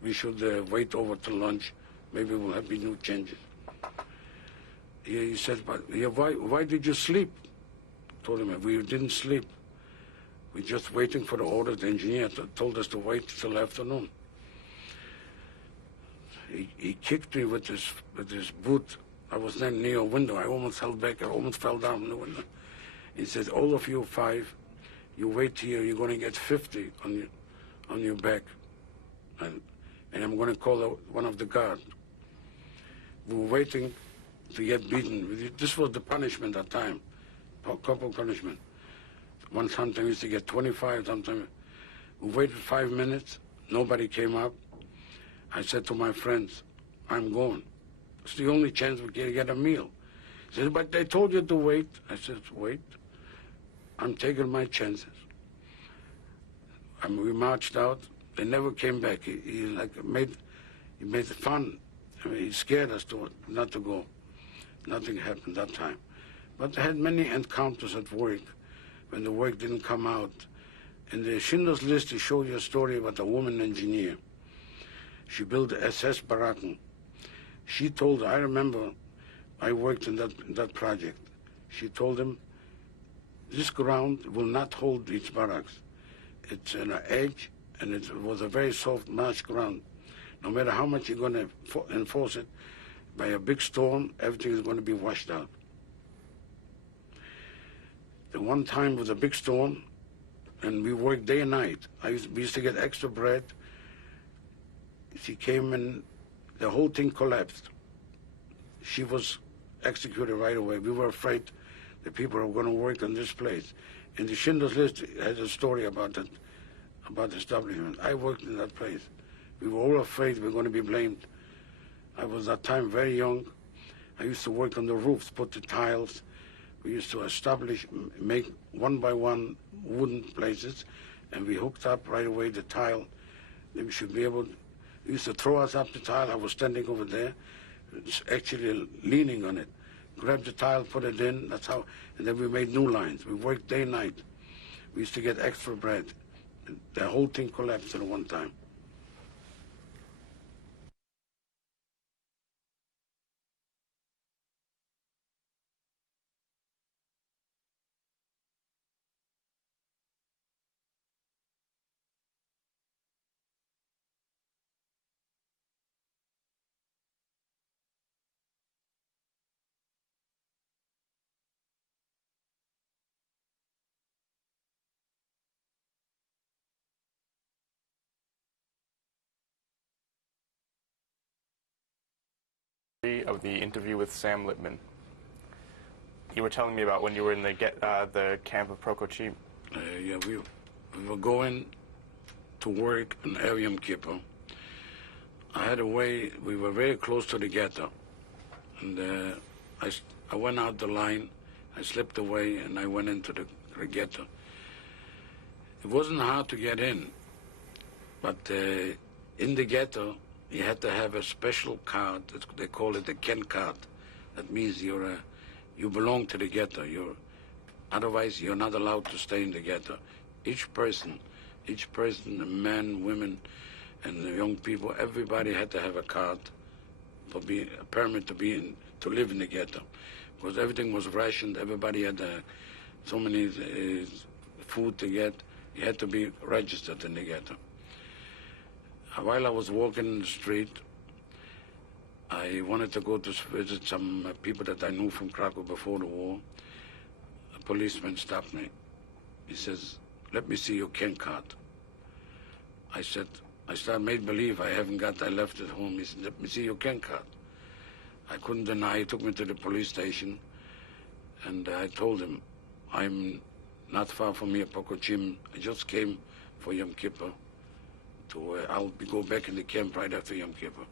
we should wait over till lunch. Maybe we'll have new changes. He said, but why did you sleep? I told him, we didn't sleep. We're just waiting for the orders. The engineer told us to wait till afternoon. He kicked me with his boot. I was then near a window. I almost held back. I almost fell down the window. He said, all of you 5, you wait here. You're going to get 50 on your back. And I'm going to call one of the guards. We were waiting to get beaten. This was the punishment at that time, corporal punishment. One sometimes used to get 25, sometimes. We waited 5 minutes. Nobody came up. I said to my friends, I'm going. It's the only chance we can get a meal. He said, but they told you to wait. I said, wait. I'm taking my chances. We marched out. They never came back. He made fun. I mean, he scared us not to go. Nothing happened that time. But I had many encounters at work when the work didn't come out. In the Schindler's List, he showed you a story about a woman engineer. She built the SS Baracken. She told, I remember, I worked in that project. She told him, this ground will not hold these barracks. It's an edge, and it was a very soft marsh ground. No matter how much you're going to enforce it, by a big storm, everything is going to be washed out. The one time was a big storm, and we worked day and night. We used to get extra bread. she came and the whole thing collapsed. She was executed right away. We were afraid that people are going to work on this place. And the Schindler's List has a story about that, about the establishment. I worked in that place. We were all afraid we were going to be blamed. I was at that time very young. I used to work on the roofs, put the tiles. We used to establish, make one by one wooden places, and we hooked up right away the tile. Then we should be able, they used to throw us up the tile. I was standing over there, actually leaning on it. Grab the tile, put it in, that's how, and then we made new lines. We worked day and night. We used to get extra bread. The whole thing collapsed at one time. Of the interview with Sam Lipman. You were telling me about when you were in the camp of Prokochim. Yeah, we were going to work in Yom Kippur. I had a way, we were very close to the ghetto. And I went out the line, I slipped away, and I went into the ghetto. It wasn't hard to get in, but in the ghetto, you had to have a special card. They call it the Ken card. That means you belong to the ghetto. Otherwise, you're not allowed to stay in the ghetto. Each person, the men, women, and the young people, everybody had to have a card for a permit to live in the ghetto, because everything was rationed. Everybody had so many food to get. You had to be registered in the ghetto. While I was walking in the street, I wanted to go to visit some people that I knew from Krakow before the war. A policeman stopped me. He says, "Let me see your Ken card." I said, I started made believe I left it home. He said, "Let me see your Ken card." I couldn't deny. He took me to the police station, and I told him, "I'm not far from here, Pokochim. I just came for Yom Kippur. I'll go back in the camp right after Yom Kippur."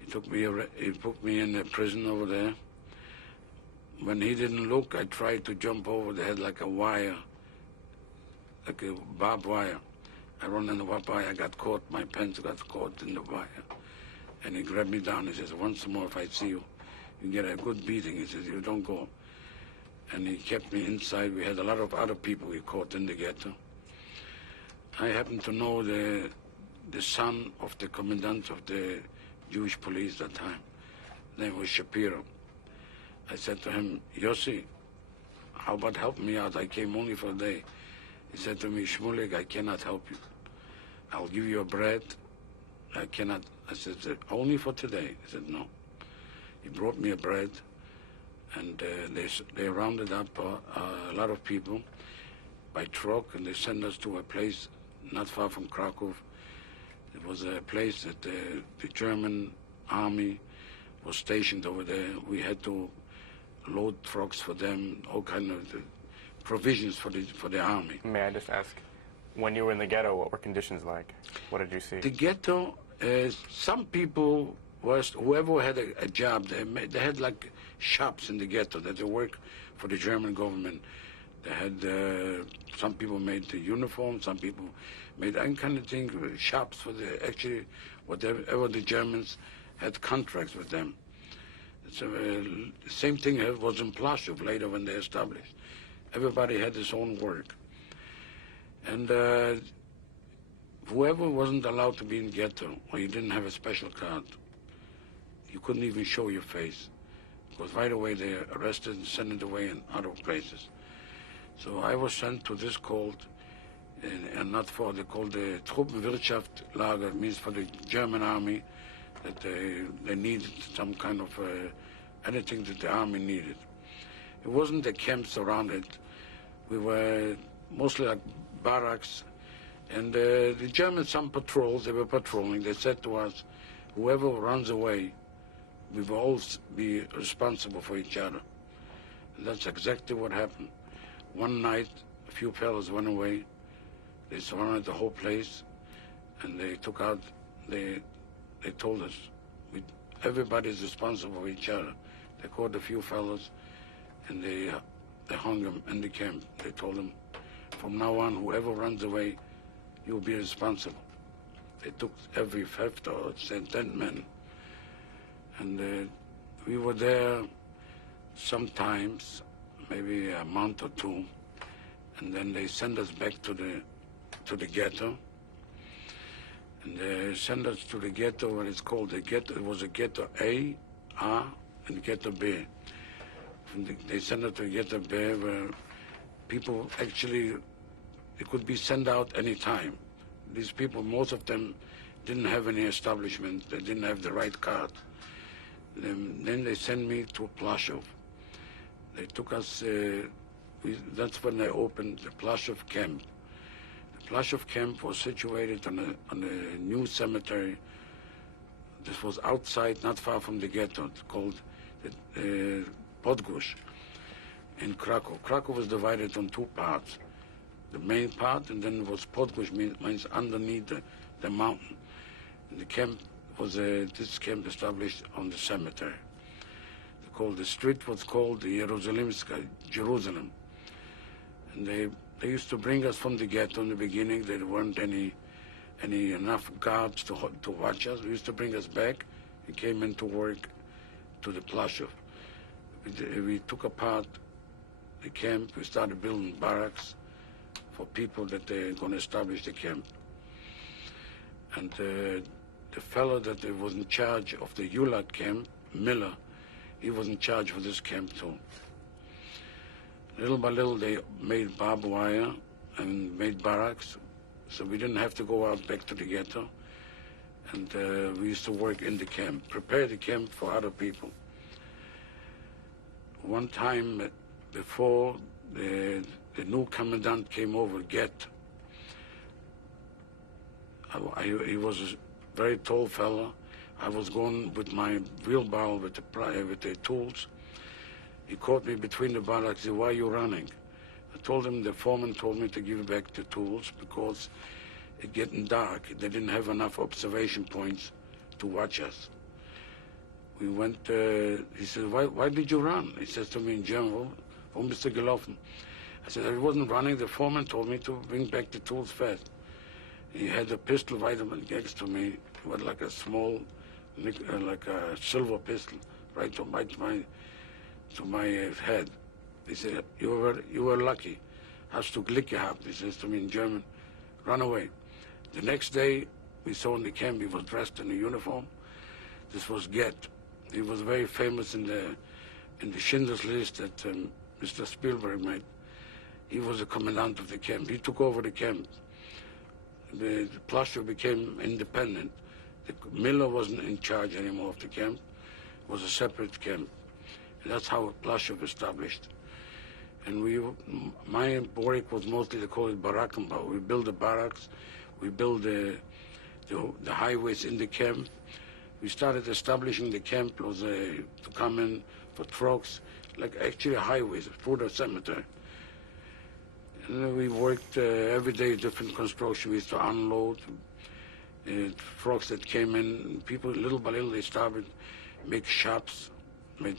He put me in a prison over there. When he didn't look, I tried to jump over. They had like a wire, like a barbed wire. I run in the barbed wire. I got caught. My pants got caught in the wire. And he grabbed me down. He says, "Once more, if I see you, you get a good beating." He says, "You don't go." And he kept me inside. We had a lot of other people we caught in the ghetto. I happen to know the son of the commandant of the Jewish police that time. His name was Shapiro. I said to him, "Yossi, how about helping me out? I came only for a day." He said to me, "Shmulik, I cannot help you. I'll give you a bread. I cannot." I said, "Only for today." He said, "No." He brought me a bread, and they rounded up a lot of people by truck, and they sent us to a place not far from Krakow. It was a place that the German army was stationed over there. We had to load trucks for them, all kind of provisions for the army. May I just ask, when you were in the ghetto, what were conditions like? What did you see? The ghetto, some people whoever had a job, they had like shops in the ghetto that they work for the German government. They had, some people made the uniform, some people made any kind of thing, shops for whatever the Germans had contracts with them. So, the same thing was in Plaszow later when they established. Everybody had his own work. And whoever wasn't allowed to be in ghetto, or you didn't have a special card, you couldn't even show your face, because right away they arrested and sent it away in other places. So I was sent to this called, and not for, they called the Truppenwirtschaftslager, means for the German army, that they needed some kind of anything that the army needed. It wasn't the camps around it. We were mostly like barracks, And the Germans, some patrols, they were patrolling. They said to us, whoever runs away, we will all be responsible for each other. And that's exactly what happened. One night, a few fellows went away. They surrounded the whole place, and they took out, they told us, everybody's responsible for each other. They caught a few fellows, and they hung them in the camp. They told them, from now on, whoever runs away, you'll be responsible. They took every 5 or 10 men. And we were there sometimes, maybe a month or two, and then they sent us back to the ghetto. And they sent us to the ghetto, what it's called the ghetto. It was a ghetto A, and ghetto B. They sent us to ghetto B, where people actually, they could be sent out any time. These people, most of them, didn't have any establishment. They didn't have the right card. Then they sent me to Plaszow. They took us, that's when they opened the Plaszow camp. The Plaszow camp was situated on a new cemetery. This was outside, not far from the ghetto, called Podgórz in Krakow. Krakow was divided on 2 parts. The main part, and then was Podgórz, means underneath the mountain. And the camp was this camp established on the cemetery. The street was called the Jeruzalemska, Jerusalem. And they used to bring us from the ghetto in the beginning. There weren't any enough guards to watch us. We used to bring us back. We came into work to the Plaszow. We took apart the camp. We started building barracks for people that they're going to establish the camp. And the fellow that was in charge of the Ulat camp, Miller, he was in charge of this camp too. Little by little, they made barbed wire and made barracks, so we didn't have to go out back to the ghetto. And we used to work in the camp, prepare the camp for other people. One time before the new commandant came over, Get. He was a very tall fellow. I was going with my wheelbarrow with the tools. He caught me between the barracks. He said, "Why are you running?" I told him the foreman told me to give back the tools because it's getting dark. They didn't have enough observation points to watch us. We went, he said, why did you run? He says to me in German, "Warum bist du gelaufen?" I said, "I wasn't running. The foreman told me to bring back the tools fast." He had a pistol right next to me. It was like a small, like a silver pistol, right to my head. He said, you were lucky. Hast du Glück gehabt? He says to me in German, "Run away." The next day, we saw in the camp, he was dressed in a uniform. This was Get. He was very famous in the Schindler's List that Mr. Spielberg made. He was the commandant of the camp. He took over the camp. The Plaszow became independent. Miller wasn't in charge anymore of the camp. It was a separate camp. And that's how Plaszow established. And my work was mostly, they call it Barackenbau. We build the barracks. We build the highways in the camp. We started establishing the camp was to come in for trucks, like actually highways through the cemetery. And we worked every day, different construction. We used to unload trucks that came in. People, little by little, they started make shops, made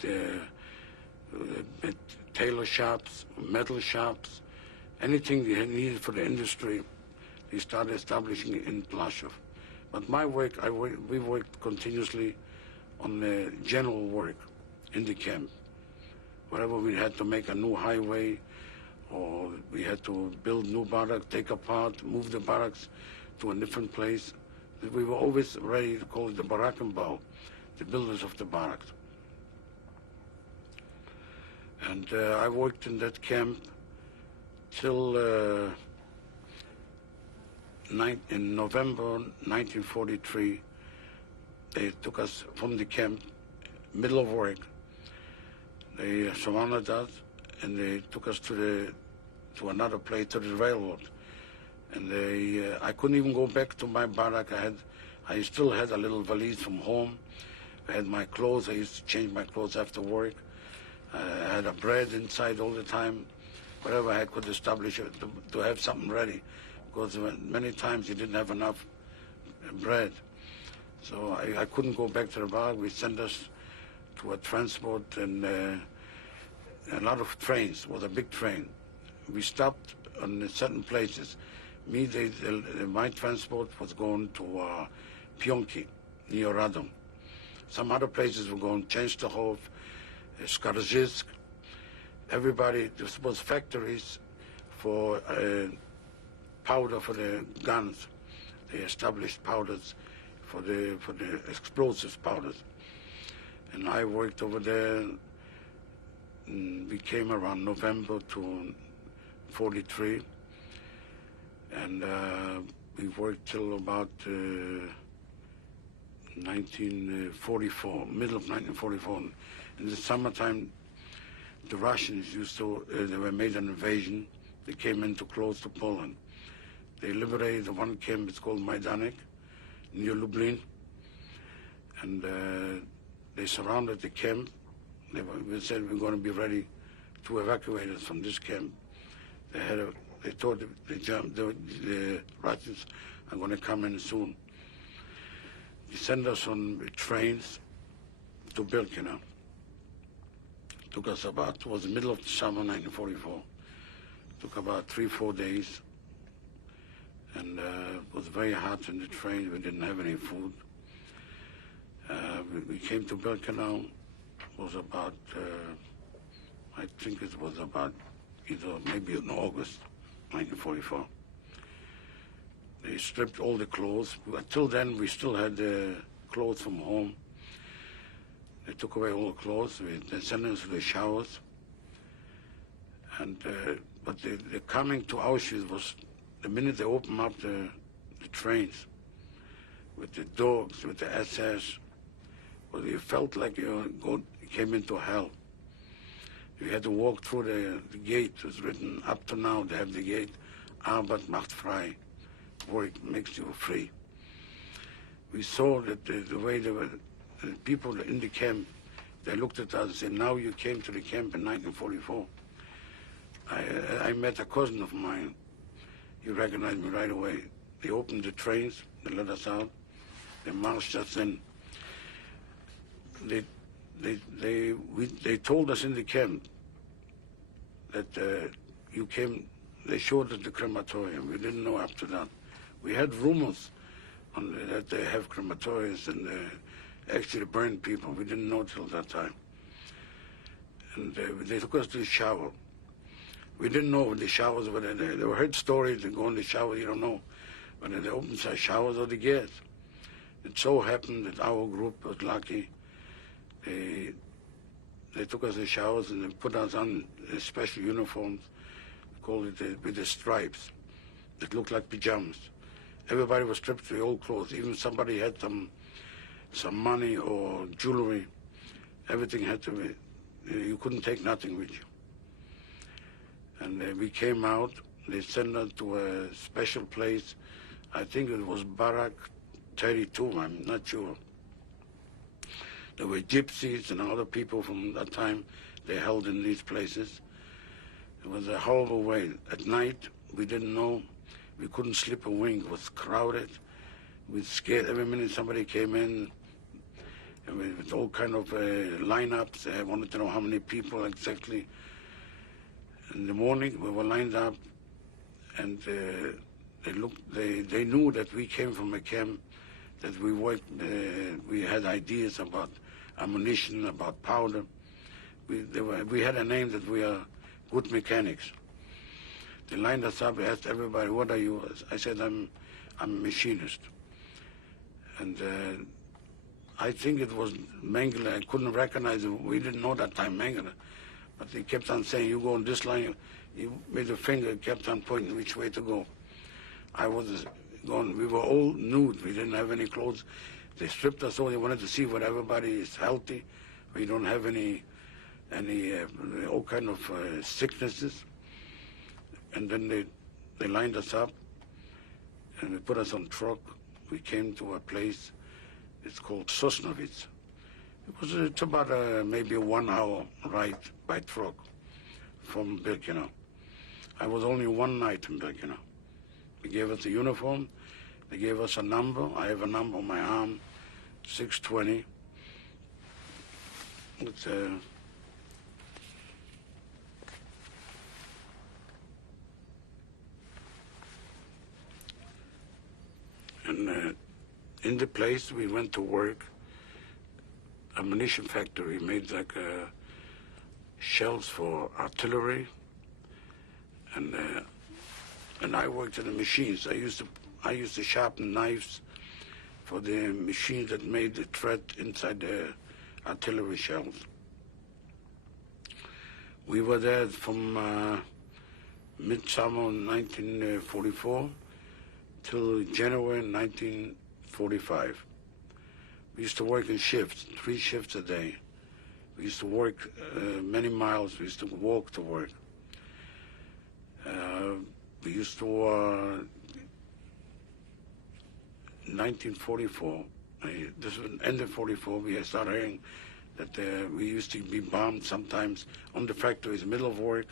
tailor shops, metal shops, anything they needed for the industry. They started establishing it in Plaszow. But my work, we worked continuously on the general work in the camp. Wherever we had to make a new highway, or we had to build new barracks, take apart, move the barracks to a different place. We were always ready to call it the Barackenbau, the builders of the barracks. And I worked in that camp till in November 1943. They took us from the camp, middle of work. They surrounded us, and they took us to another place, to the railroad. And I couldn't even go back to my barrack. I still had a little valise from home. I had my clothes. I used to change my clothes after work. I had a bread inside all the time. Whatever I could establish to have something ready, because many times you didn't have enough bread. So I couldn't go back to the barrack. We sent us to a transport, and a lot of trains. It was a big train. We stopped on certain places. My transport was going to Pionki, near Radom. Some other places were going Częstochow, Skarżysk. Everybody, this was factories for powder for the guns. They established powders for the explosives powders. And I worked over there. And we came around November to 43. And we worked till about 1944, middle of 1944. In the summertime, the Russians they were made an invasion. They came in too close to Poland. They liberated the one camp, it's called Majdanek, near Lublin. And they surrounded the camp. We said we're going to be ready to evacuate us from this camp. They thought the Russians are going to come in soon. They sent us on trains to Birkenau. Took us it was the middle of the summer, 1944. Took about 3-4 days. And it was very hot in the train. We didn't have any food. We came to Birkenau. It was about, I think it was about maybe in August 1944. They stripped all the clothes. Until then, we still had the clothes from home. They took away all the clothes. They sent us to the showers. And but the coming to Auschwitz was the minute they opened up the trains with the dogs, with the SS. Well, you felt like you came into hell. You had to walk through the gate. It was written up to now. They have the gate. Arbeit macht frei. Work makes you free. We saw that the way the people in the camp, they looked at us and said, now you came to the camp in 1944. I met a cousin of mine. He recognized me right away. They opened the trains. They let us out. They marched us in. They told us in the camp that you came. They showed us the crematorium. We didn't know up to that. We had rumors that they have crematoriums and actually burn people. We didn't know till that time. And they took us to the shower. We didn't know when the showers were there. They were heard stories. They go in the shower, you don't know. But they opened the showers or the gas. It so happened that our group was lucky. They took us to the showers and they put us on special uniforms. We called it with the stripes. It looked like pajamas. Everybody was stripped to the old clothes. Even somebody had some money or jewelry. Everything had to be. You couldn't take nothing with you. And we came out. They sent us to a special place. I think it was Barak 32. I'm not sure. There were gypsies and other people from that time they held in these places. It was a horrible way. At night, we didn't know. We couldn't sleep a wink. It was crowded. We were scared. Every minute somebody came in with all kind of lineups. They wanted to know how many people exactly. In the morning, we were lined up, and they knew that we came from a camp, that we worked, we had ideas about ammunition, about powder. We had a name that we are good mechanics. They lined us up, asked everybody, what are you? I said, I'm a machinist. And I think it was Mengele. I couldn't recognize him. We didn't know that time, Mengele. But he kept on saying, you go on this line. He made a finger, kept on pointing which way to go. I was going, we were all nude. We didn't have any clothes. They stripped us all. They wanted to see whether everybody is healthy. We don't have any all kind of sicknesses. And then they lined us up. and they put us on truck. We came to a place, it's called Sosnovitz. It's about maybe a 1 hour ride by truck from Birkenau. I was only one night in Birkenau. They gave us a uniform, they gave us a number. I have a number on my arm, 620. It's and in the place we went to work, ammunition factory, made like shells for artillery, and I worked in the machines. I used to sharpen knives for the machines that made the thread inside the artillery shells. We were there from midsummer 1944 till January 1945. We used to work in shifts, 3 shifts a day. We used to work many miles. We used to walk to work. We used to, 1944, this was end of 44, we started hearing that we used to be bombed sometimes on the factories, middle of work.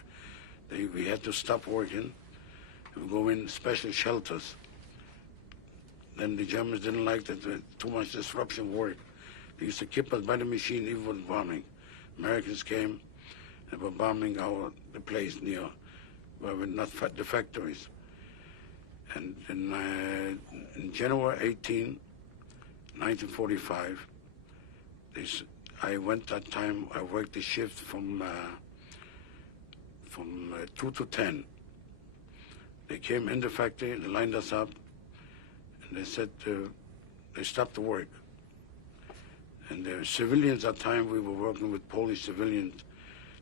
We had to stop working and go in special shelters. Then the Germans didn't like that, too much disruption work. They used to keep us by the machine even with bombing. Americans came and were bombing the place near where were not the factories. And in January 18, 1945, I went that time, I worked the shift from 2 to 10. They came in the factory, they lined us up, and they said, they stopped the work. And the civilians at the time, we were working with Polish civilians.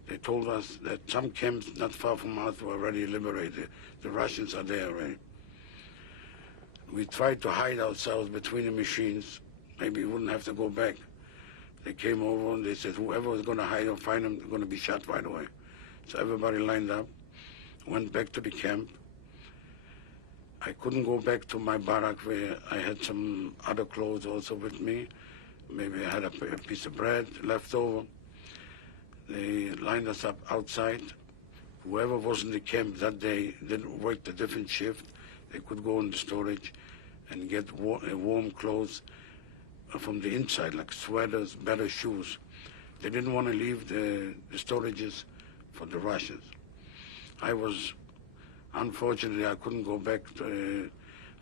They told us that some camps not far from us were already liberated. The Russians are there already. We tried to hide ourselves between the machines. Maybe we wouldn't have to go back. They came over and they said, whoever was going to hide or find them, they're going to be shot right away. So everybody lined up, went back to the camp. I couldn't go back to my barrack where I had some other clothes also with me. Maybe I had a piece of bread left over. They lined us up outside. Whoever was in the camp that day didn't work the different shift. They could go in the storage and get warm clothes from the inside, like sweaters, better shoes. They didn't want to leave the storages for the Russians. Unfortunately, I couldn't go back.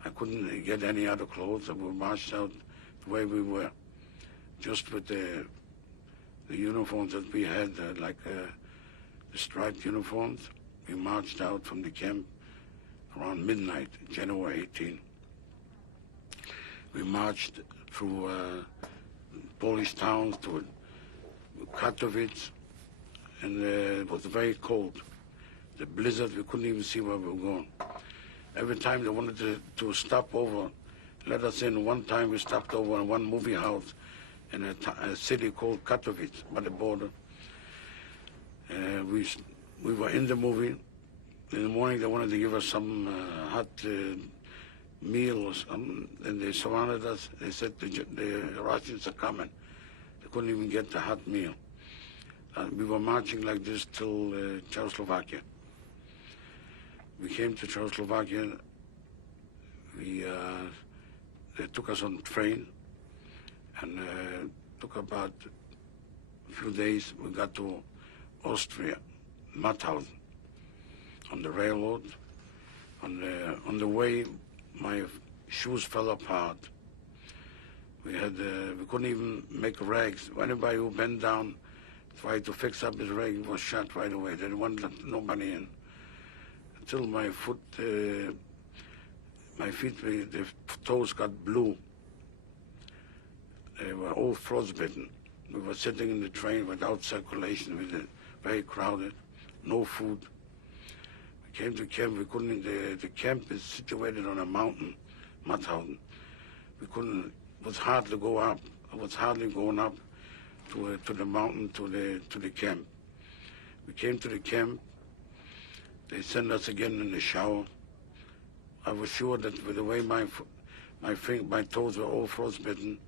I couldn't get any other clothes. I was marched out the way we were, just with the uniforms that we had, the striped uniforms. We marched out from the camp around midnight, January 18. We marched through Polish towns to Katowice, and it was very cold. The blizzard, we couldn't even see where we were going. Every time they wanted to stop over, let us in. One time we stopped over in one movie house in a city called Katowice, by the border. We were in the movie. In the morning, they wanted to give us some hot meal or something, and they surrounded us. They said the Russians are coming. They couldn't even get the hot meal. We were marching like this till Czechoslovakia. We came to Czechoslovakia. They took us on a train, and took about a few days. We got to Austria, Mauthausen, on the railroad. On the way, my shoes fell apart. We couldn't even make rags. Anybody who bent down, tried to fix up his rag, was shot right away. They didn't want nobody in. Until my feet, the toes got blue. They were all frostbitten. We were sitting in the train without circulation, very crowded, no food. We came to camp. We couldn't. The camp is situated on a mountain, Mauthausen. It was hard to go up. I was hardly going up to the mountain to the camp. We came to the camp. They sent us again in the shower. I was sure that with the way my toes were all frostbitten,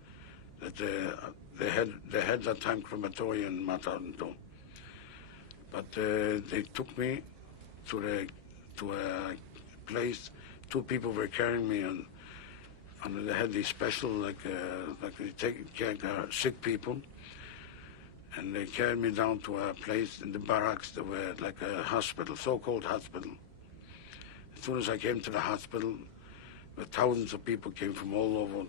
that they had that time crematoria in Mataranto. But they took me to a place. Two people were carrying me, and they had these special like they take care of sick people, and they carried me down to a place in the barracks that were like a hospital, so-called hospital. As soon as I came to the hospital, thousands of people came from all over,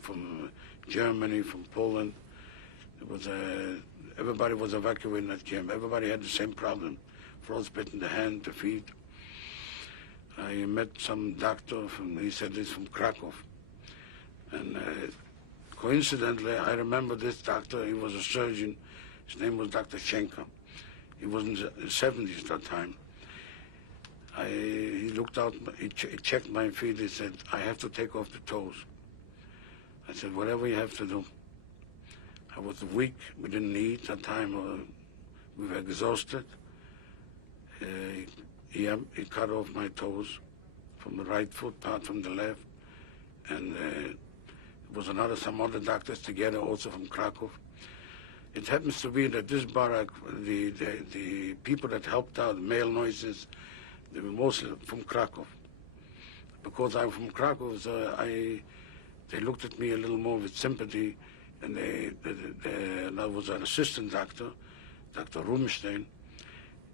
from Germany, from Poland. It was everybody was evacuated in that camp. Everybody had the same problem: frostbite in the hand, the feet. I met some doctor he said he's from Krakow. And coincidentally, I remember this doctor. He was a surgeon. His name was Dr. Schenker. He was in the 70s at that time. He looked out, he checked my feet. He said, I have to take off the toes. I said, whatever you have to do. I was weak. We didn't eat at that time. We were exhausted. He cut off my toes from the right foot, part from the left. And it was some other doctors together, also from Krakow. It happens to be that this barrack, the people that helped out, male noises, they were mostly from Krakow. Because I'm from Krakow, so they looked at me a little more with sympathy, and that was an assistant doctor, Dr. Rumstein.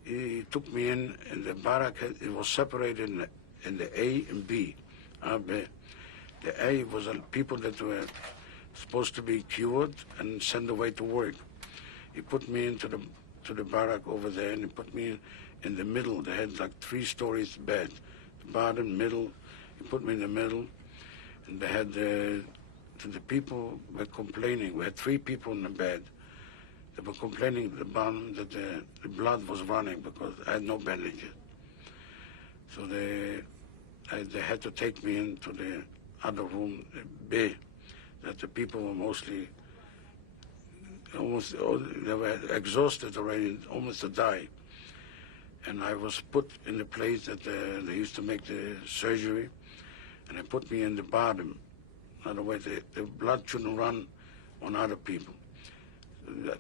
He took me in, and the barrack, it was separated in the A and B. The A was people that were supposed to be cured and sent away to work. He put me into the barrack over there, and he put me in the middle. They had like 3 stories bed, the bottom, middle. He put me in the middle, and they had the people were complaining. We had 3 people in the bed. They were complaining at the bottom that the blood was running because I had no bandages. So they had to take me into the other room, B, that the people were mostly they were exhausted already, almost to die. And I was put in the place that they used to make the surgery, and they put me in the bottom. In other words, the blood shouldn't run on other people.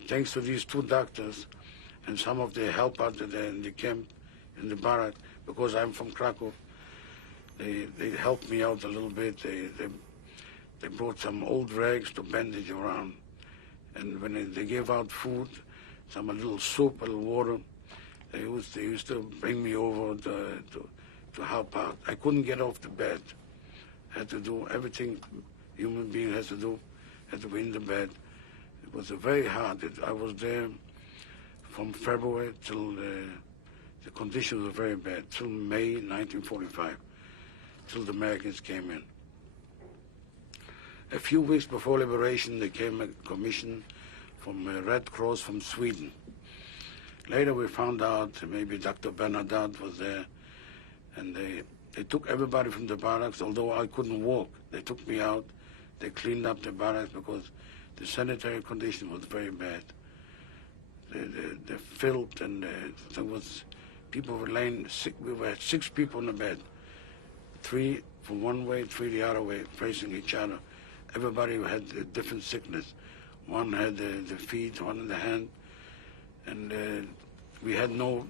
Thanks to these 2 doctors and some of the help out there in the camp, in the barrack, because I'm from Krakow, they helped me out a little bit. They brought some old rags to bandage around. And when they gave out food, a little soup, a little water, they used to bring me over to help out. I couldn't get off the bed. I had to do everything human being has to do, had to be in the bed. It was very hard. I was there from February till the conditions were very bad, till May 1945, till the Americans came in. A few weeks before liberation, there came a commission from Red Cross from Sweden. Later we found out maybe Dr. Bernadette was there, and they took everybody from the barracks, although I couldn't walk. They took me out. They cleaned up the barracks because the sanitary condition was very bad. The filth, and there was, people were laying sick. We were 6 people in the bed, 3 from one way, 3 the other way, facing each other. Everybody had a different sickness. One had the feet, one in the hand, and we had no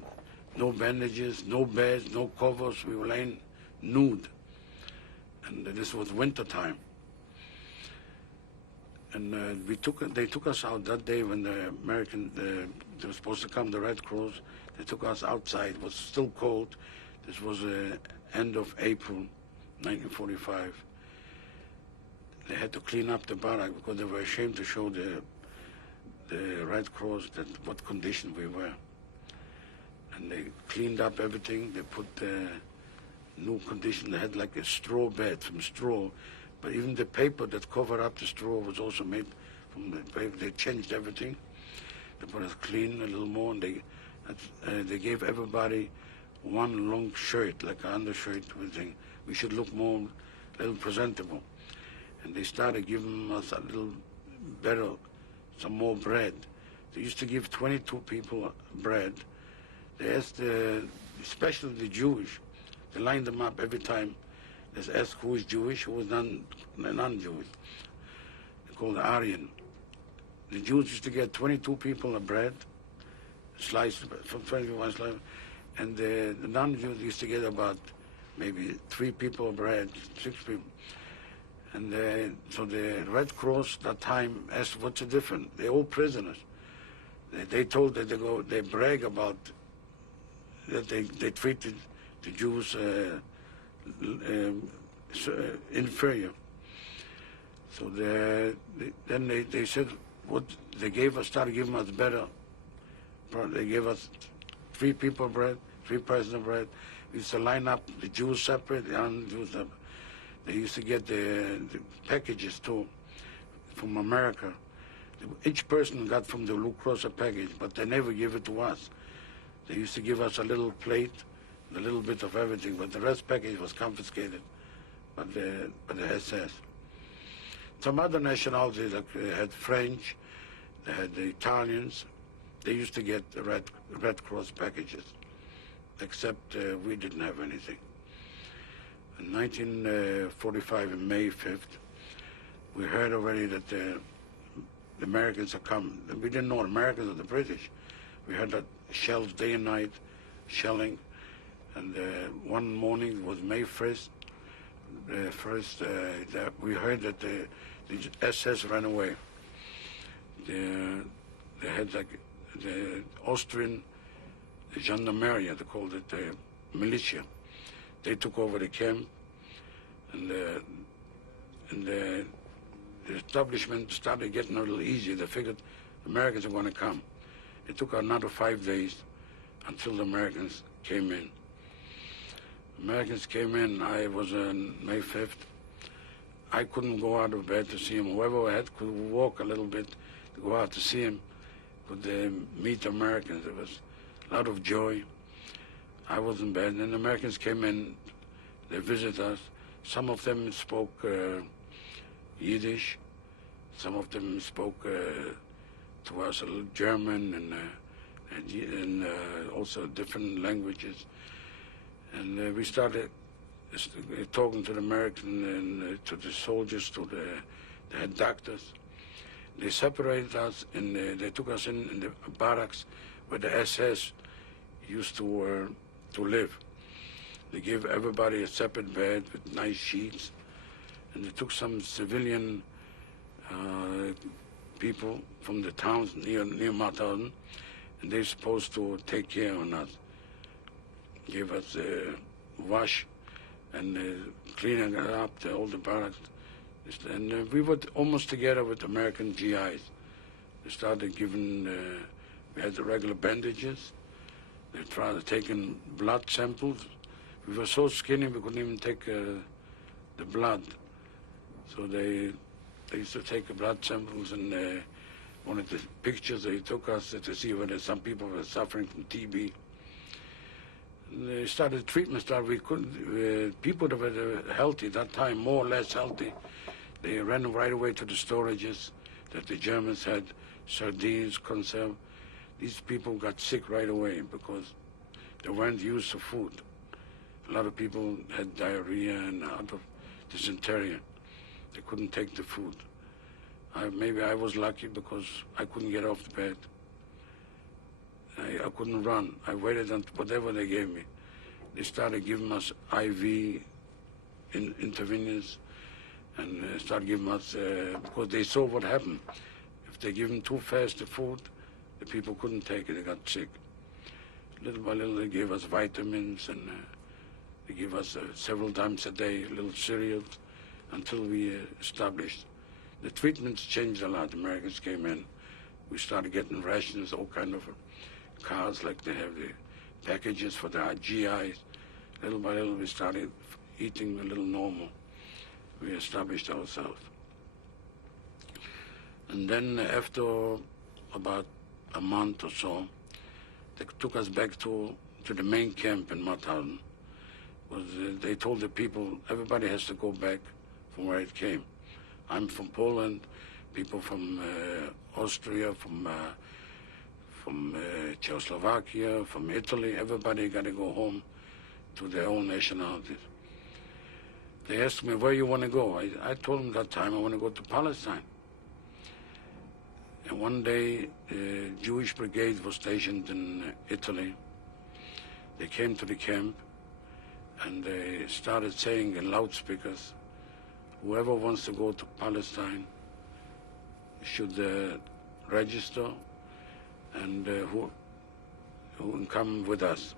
bandages, no beds, no covers. We were laying nude, and this was winter time. And they took us out that day when the they were supposed to come, the Red Cross. They took us outside. It was still cold. This was end of April, 1945. They had to clean up the barrack because they were ashamed to show the Red Cross what condition we were. And they cleaned up everything. They put new condition. They had like a straw bed from straw. But even the paper that covered up the straw was also made from the paper. They changed everything. They put us clean a little more, and they gave everybody one long shirt, like an undershirt. We should look more, a little presentable. And they started giving us a little better, some more bread. They used to give 22 people bread. They asked, especially the Jewish, they lined them up every time. They asked who is Jewish, who is non-Jewish. They called Aryan. The Jews used to get 22 people of bread, sliced from 21 slices, and the non-Jews used to get about maybe 3 people of bread, 6 people. And so the Red Cross that time asked, what's the difference? They're all prisoners. They told that they brag about that they treated the Jews inferior. So then they said, what they gave us, started giving us better. They gave us 3 people bread, 3 persons of bread. We used to line up the Jews separate, the non-Jews separate. They used to get the packages too from America. Each person got from the Blue Cross a package, but they never give it to us. They used to give us a little plate, a little bit of everything, but the rest package was confiscated by the SS. Some other nationalities had French, they had the Italians. They used to get the Red Cross packages, except we didn't have anything. In 1945, on May 5th, we heard already that the Americans had come. We didn't know the Americans or the British. We heard that shells day and night, shelling. And one morning was May 1st. We heard that the SS ran away. They had like the Austrian gendarmerie, they called it the militia. They took over the camp, and the establishment started getting a little easier. They figured the Americans are going to come. It took another 5 days until the Americans came in. Americans came in. I was on May 5th. I couldn't go out of bed to see him. Whoever I had could walk a little bit to go out to see him, could meet Americans. There was a lot of joy. I was in bed, and the Americans came in. They visited us. Some of them spoke Yiddish. Some of them spoke to us a little German and also different languages. And we started talking to the Americans and to the soldiers, to the head doctors. They separated us, and they took us in the barracks where the SS used to live. They gave everybody a separate bed with nice sheets, and they took some civilian people from the towns near Mauthausen, and they're supposed to take care of us, give us wash and cleaning up all the barracks. And we were almost together with American GIs. They started giving, we had the regular bandages. They started taking blood samples. We were so skinny we couldn't even take the blood. So they used to take the blood samples, and one of the pictures they took us to see whether some people were suffering from TB. And they started treatment. We couldn't, people that were healthy that time, more or less healthy, they ran right away to the storages that the Germans had, sardines, conserve. These people got sick right away because they weren't used to food. A lot of people had diarrhea and dysentery. They couldn't take the food. Maybe I was lucky because I couldn't get off the bed. I couldn't run. I waited until whatever they gave me. They started giving us IV intravenous, and started giving us, because they saw what happened. If they give them too fast the food, the people couldn't take it, they got sick. Little by little they gave us vitamins, and they give us several times a day little cereals until we established. The treatments changed a lot. Americans came in. We started getting rations, all kind of cars, like they have the packages for the GIs. Little by little we started eating a little normal. We established ourselves. And then after about a month or so, they took us back to the main camp in Mauthausen. They told the people, everybody has to go back from where it came. I'm from Poland, people from Austria, from Czechoslovakia, from Italy, everybody got to go home to their own nationalities. They asked me, where you want to go? I told them that time I want to go to Palestine. And one day, the Jewish brigade was stationed in Italy. They came to the camp, and they started saying in loudspeakers, whoever wants to go to Palestine should register, and who can come with us.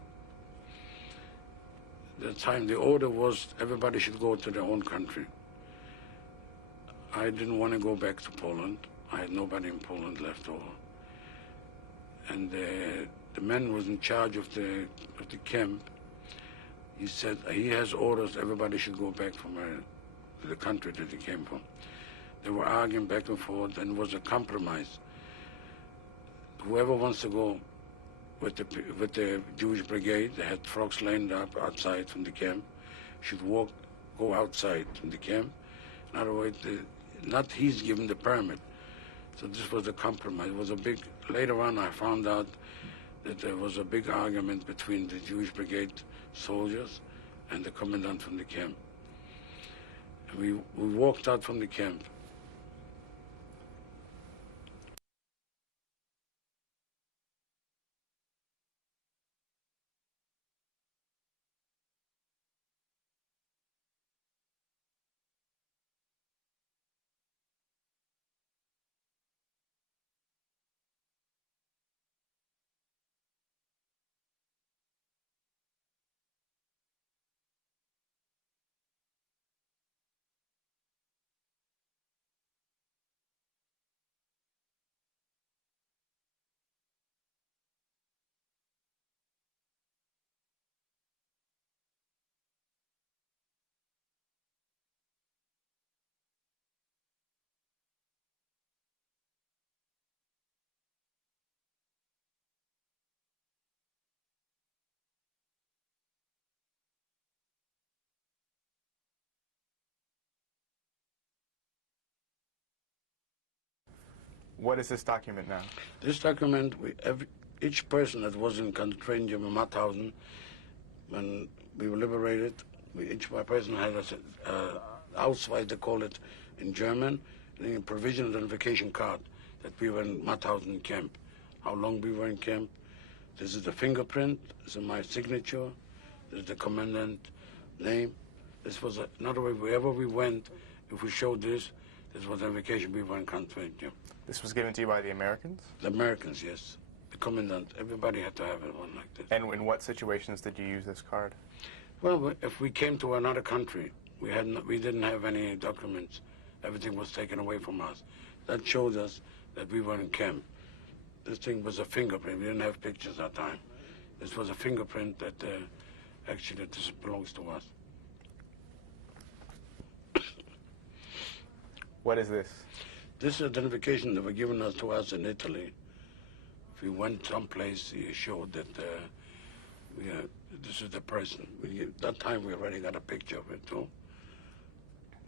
At the time, the order was everybody should go to their own country. I didn't want to go back to Poland. I had nobody in Poland left over. And the man who was in charge of the camp, he said he has orders everybody should go back from to the country that they came from. They were arguing back and forth, and it was a compromise. Whoever wants to go with the Jewish brigade, they had trucks lined up outside from the camp, should go outside from the camp. In other words, not he's given the permit. So this was a compromise. It was a big. Later on, I found out that there was a big argument between the Jewish brigade soldiers and the commandant from the camp. And we walked out from the camp. What is this document now? This document, each person that was in concentration camp in Mauthausen, when we were liberated, each person had a Ausweis, they call it in German, a provisional identification card that we were in Mauthausen camp. How long we were in camp. This is the fingerprint. This is my signature. This is the commandant name. This was, in other words, wherever we went, if we showed this was identification we were in concentration camp. This was given to you by the Americans? The Americans, yes. The commandant. Everybody had to have one like this. And in what situations did you use this card? Well, if we came to another country, we didn't have any documents. Everything was taken away from us. That showed us that we were in camp. This thing was a fingerprint. We didn't have pictures at that time. This was a fingerprint that actually this belongs to us. What is this? This is identification that were given to us in Italy. If we went someplace, it showed that this is the person. That time we already got a picture of it too.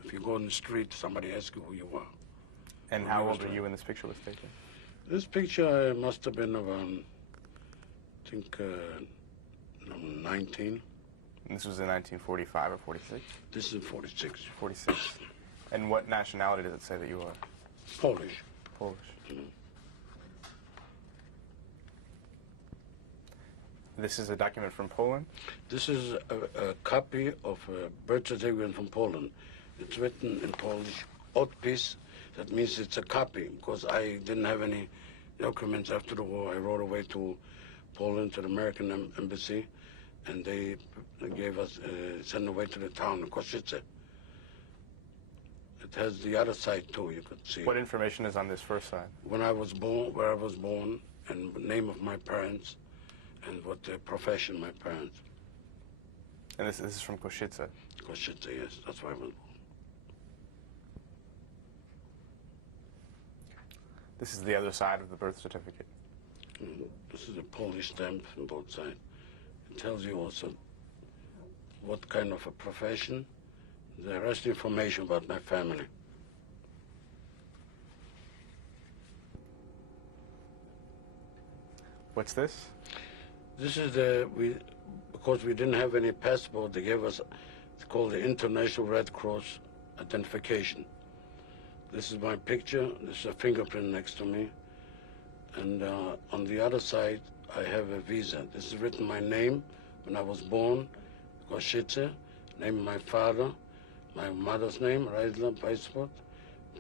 If you go on the street, somebody asks you who you are. And how old were you when this picture was taken? This picture must have been around, I think, 19. And this was in 1945 or 46? This is 46. 46. And what nationality does it say that you are? Polish. Polish. Mm. This is a document from Poland? This is a copy of a birth certificate from Poland. It's written in Polish, odpis. That means it's a copy, because I didn't have any documents after the war. I rode away to Poland, to the American embassy, and they gave us, sent away to the town of Košice. It has the other side too, you could see. What information is on this first side? When I was born, where I was born, and the name of my parents, and what the profession my parents. And this is from Košice? Košice, yes, that's where I was born. This is the other side of the birth certificate. This is a Polish stamp on both sides. It tells you also what kind of a profession, the rest information about my family. What's this? This is because we didn't have any passport, they gave us It's called the International Red Cross identification. This is my picture. There's a fingerprint next to me. And on the other side, I have a visa. This is written my name when I was born, Košice, name of my father, my mother's name, Reisler, Weisbrot.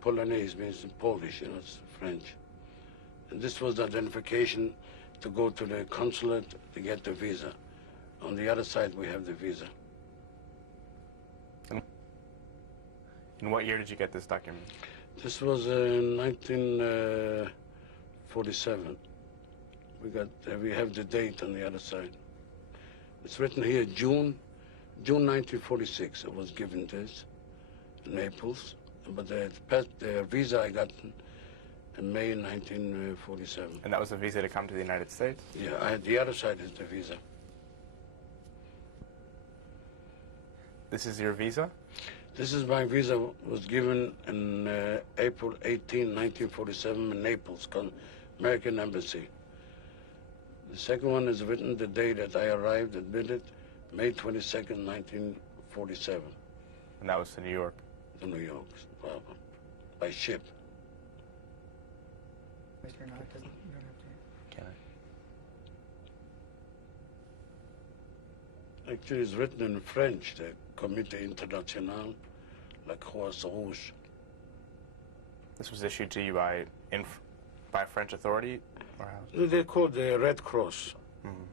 Polonaise means in Polish, it's French. And this was the identification to go to the consulate to get the visa. On the other side, we have the visa. In what year did you get this document? This was in 1947. We have the date on the other side. It's written here, June 1946. I was given this in Naples, but the visa I got in May 1947. And that was the visa to come to the United States? Yeah, the other side is the visa. This is your visa? This is my visa. Was given in April 18, 1947 in Naples, American Embassy. The second one is written the day that I arrived, admitted, May 22nd, 1947. And that was to New York? To New York, by ship. But you're not, you don't have to. Okay. Actually, it's written in French, the Comité International, La Croix Rouge. This was issued to you by French authority? Or how? They're called the Red Cross. Mm-hmm.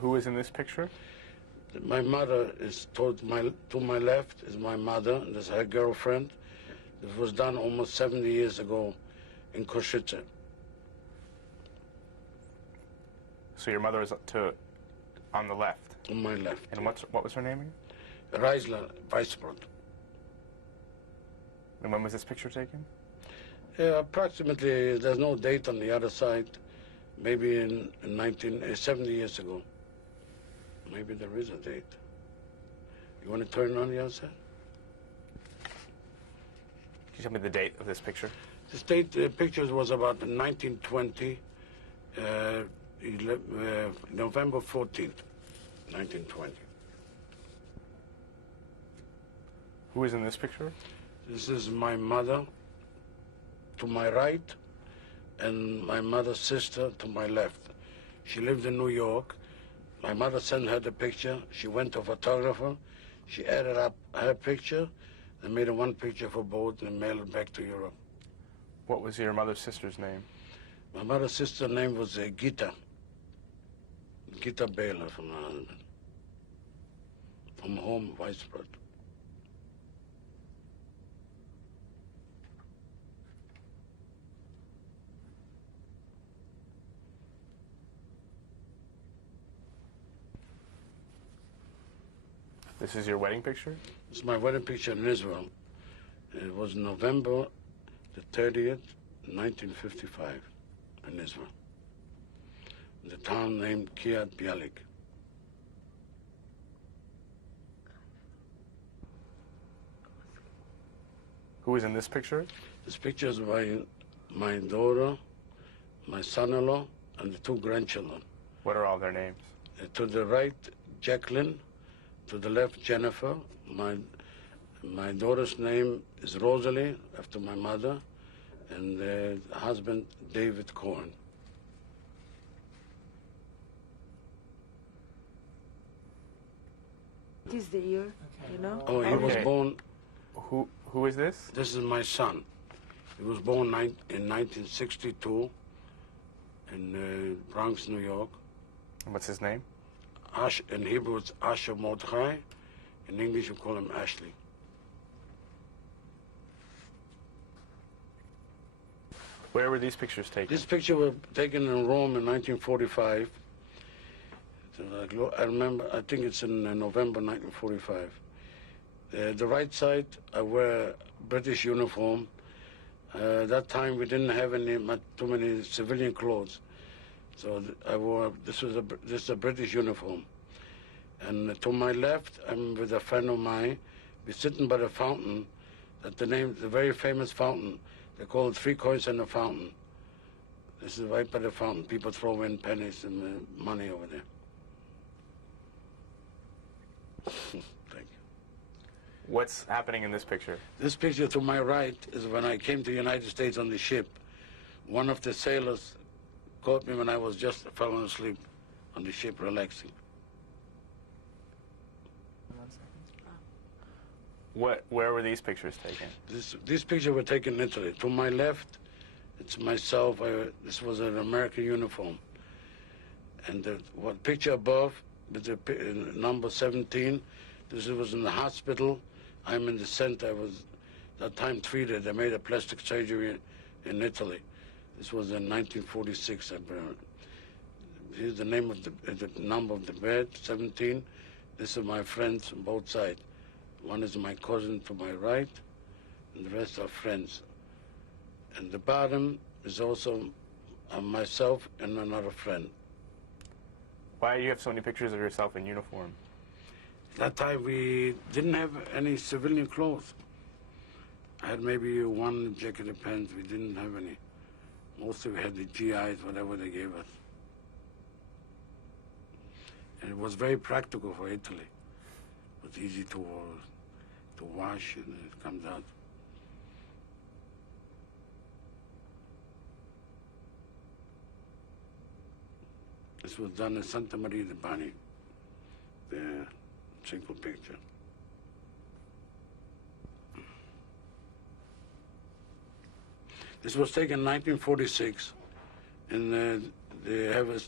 Who is in this picture? My mother is to my left is my mother, and there's her girlfriend. This was done almost 70 years ago in Košice. So your mother is on the left? On my left. And what was her name again? Reisler, Weisbrot. And when was this picture taken? Approximately, there's no date on the other side. Maybe in 70 years ago. Maybe there is a date. You want to turn on the other side? Can you tell me the date of this picture? This date, the pictures was about 1920, November 14th, 1920. Who is in this picture? This is my mother to my right and my mother's sister to my left. She lived in New York. My mother sent her the picture. She went to a photographer. She added up her picture and made one picture for both and mailed it back to Europe. What was your mother's sister's name? My mother's sister's name was Gita. Gita Baylor from her husband. From home, Weisbrot. This is your wedding picture? It's my wedding picture in Israel. It was November the 30th, 1955, in Israel. The town named Kiryat Bialik. Who is in this picture? This picture is my daughter, my son-in-law, and the two grandchildren. What are all their names? To the right, Jacqueline. To the left, Jennifer. My daughter's name is Rosalie, after my mother, and the husband, David Cohen. What is the year, you know? Oh, he was Okay. born, Who is this? this is my son. He was born in 1962 in Bronx, New York. And what's his name? In Hebrew, it's Asher Mordechai. In English, we call him Ashley. Where were these pictures taken? This picture was taken in Rome in 1945. I remember, I think it's in November 1945. The right side, I wear British uniform. That time we didn't have too many civilian clothes. So I wore, this is a British uniform. And to my left, I'm with a friend of mine. We're sitting by the fountain, the very famous fountain They call it 3 coins and a fountain. This is right by the fountain. People throw in pennies and money over there. Thank you. What's happening in this picture? This picture to my right is when I came to the United States on the ship. One of the sailors caught me when I was just falling asleep on the ship, relaxing. Where were these pictures taken? These pictures were taken in Italy. To my left, it's myself. This was an American uniform. And the picture above, with the number 17, this was in the hospital. I'm in the center. I was that time treated. They made a plastic surgery in Italy. This was in 1946. Here's the name of the number of the bed, 17. This is my friends on both sides. One is my cousin to my right, and the rest are friends. And the bottom is also myself and another friend. Why do you have so many pictures of yourself in uniform? That time we didn't have any civilian clothes. I had maybe one jacket and pants. We didn't have any. Mostly we had the GIs, whatever they gave us. And it was very practical for Italy. It was easy to wash, and it comes out. This was done in Santa Maria de Bani, the single picture. This was taken in 1946, and they have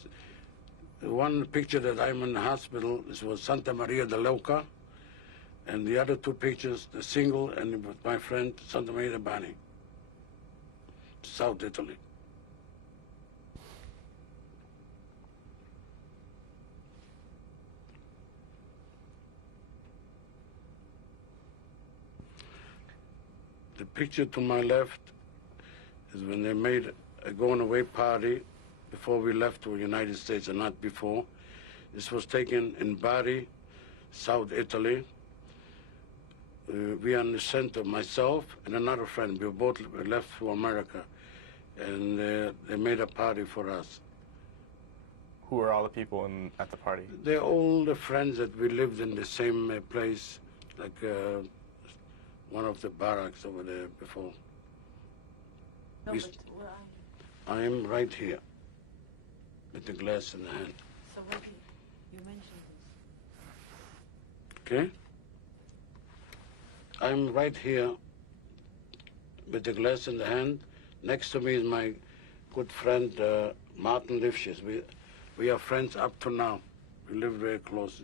one picture that I'm in the hospital. This was Santa Maria de Leuca, and the other 2 pictures, the single and with my friend Santa Maria de Bani, South Italy. The picture to my left is when they made a going away party before we left to the United States, and not before. This was taken in Bari, South Italy. We are in the center, myself and another friend. We both left for America, and they made a party for us. Who are all the people at the party? They're all the friends that we lived in the same place, like one of the barracks over there before. No, but where are you? I am right here, with the glass in the hand. So what you mentioned this. Okay? I'm right here with the glass in the hand. Next to me is my good friend Martin Lifshitz. We are friends up to now. We live very close.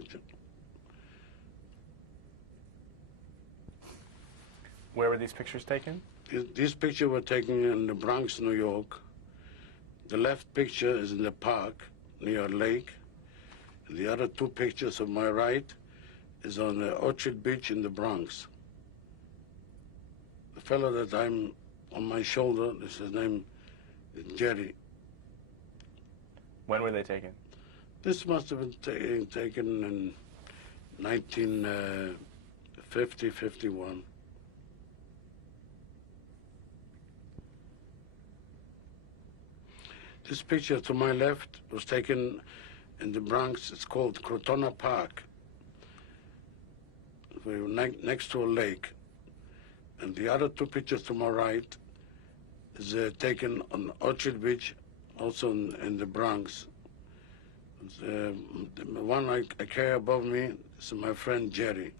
Where were these pictures taken? These pictures were taken in the Bronx, New York. The left picture is in the park near a lake. The other 2 pictures on my right is on the Orchard Beach in the Bronx. The fellow that I'm on my shoulder, his name is Jerry. When were they taken? This must have been taken in 1950, 51. This picture to my left was taken in the Bronx. It's called Crotona Park. We were next to a lake. And the other 2 pictures to my right is taken on Orchard Beach, also in the Bronx. The one I carry above me is my friend Jerry.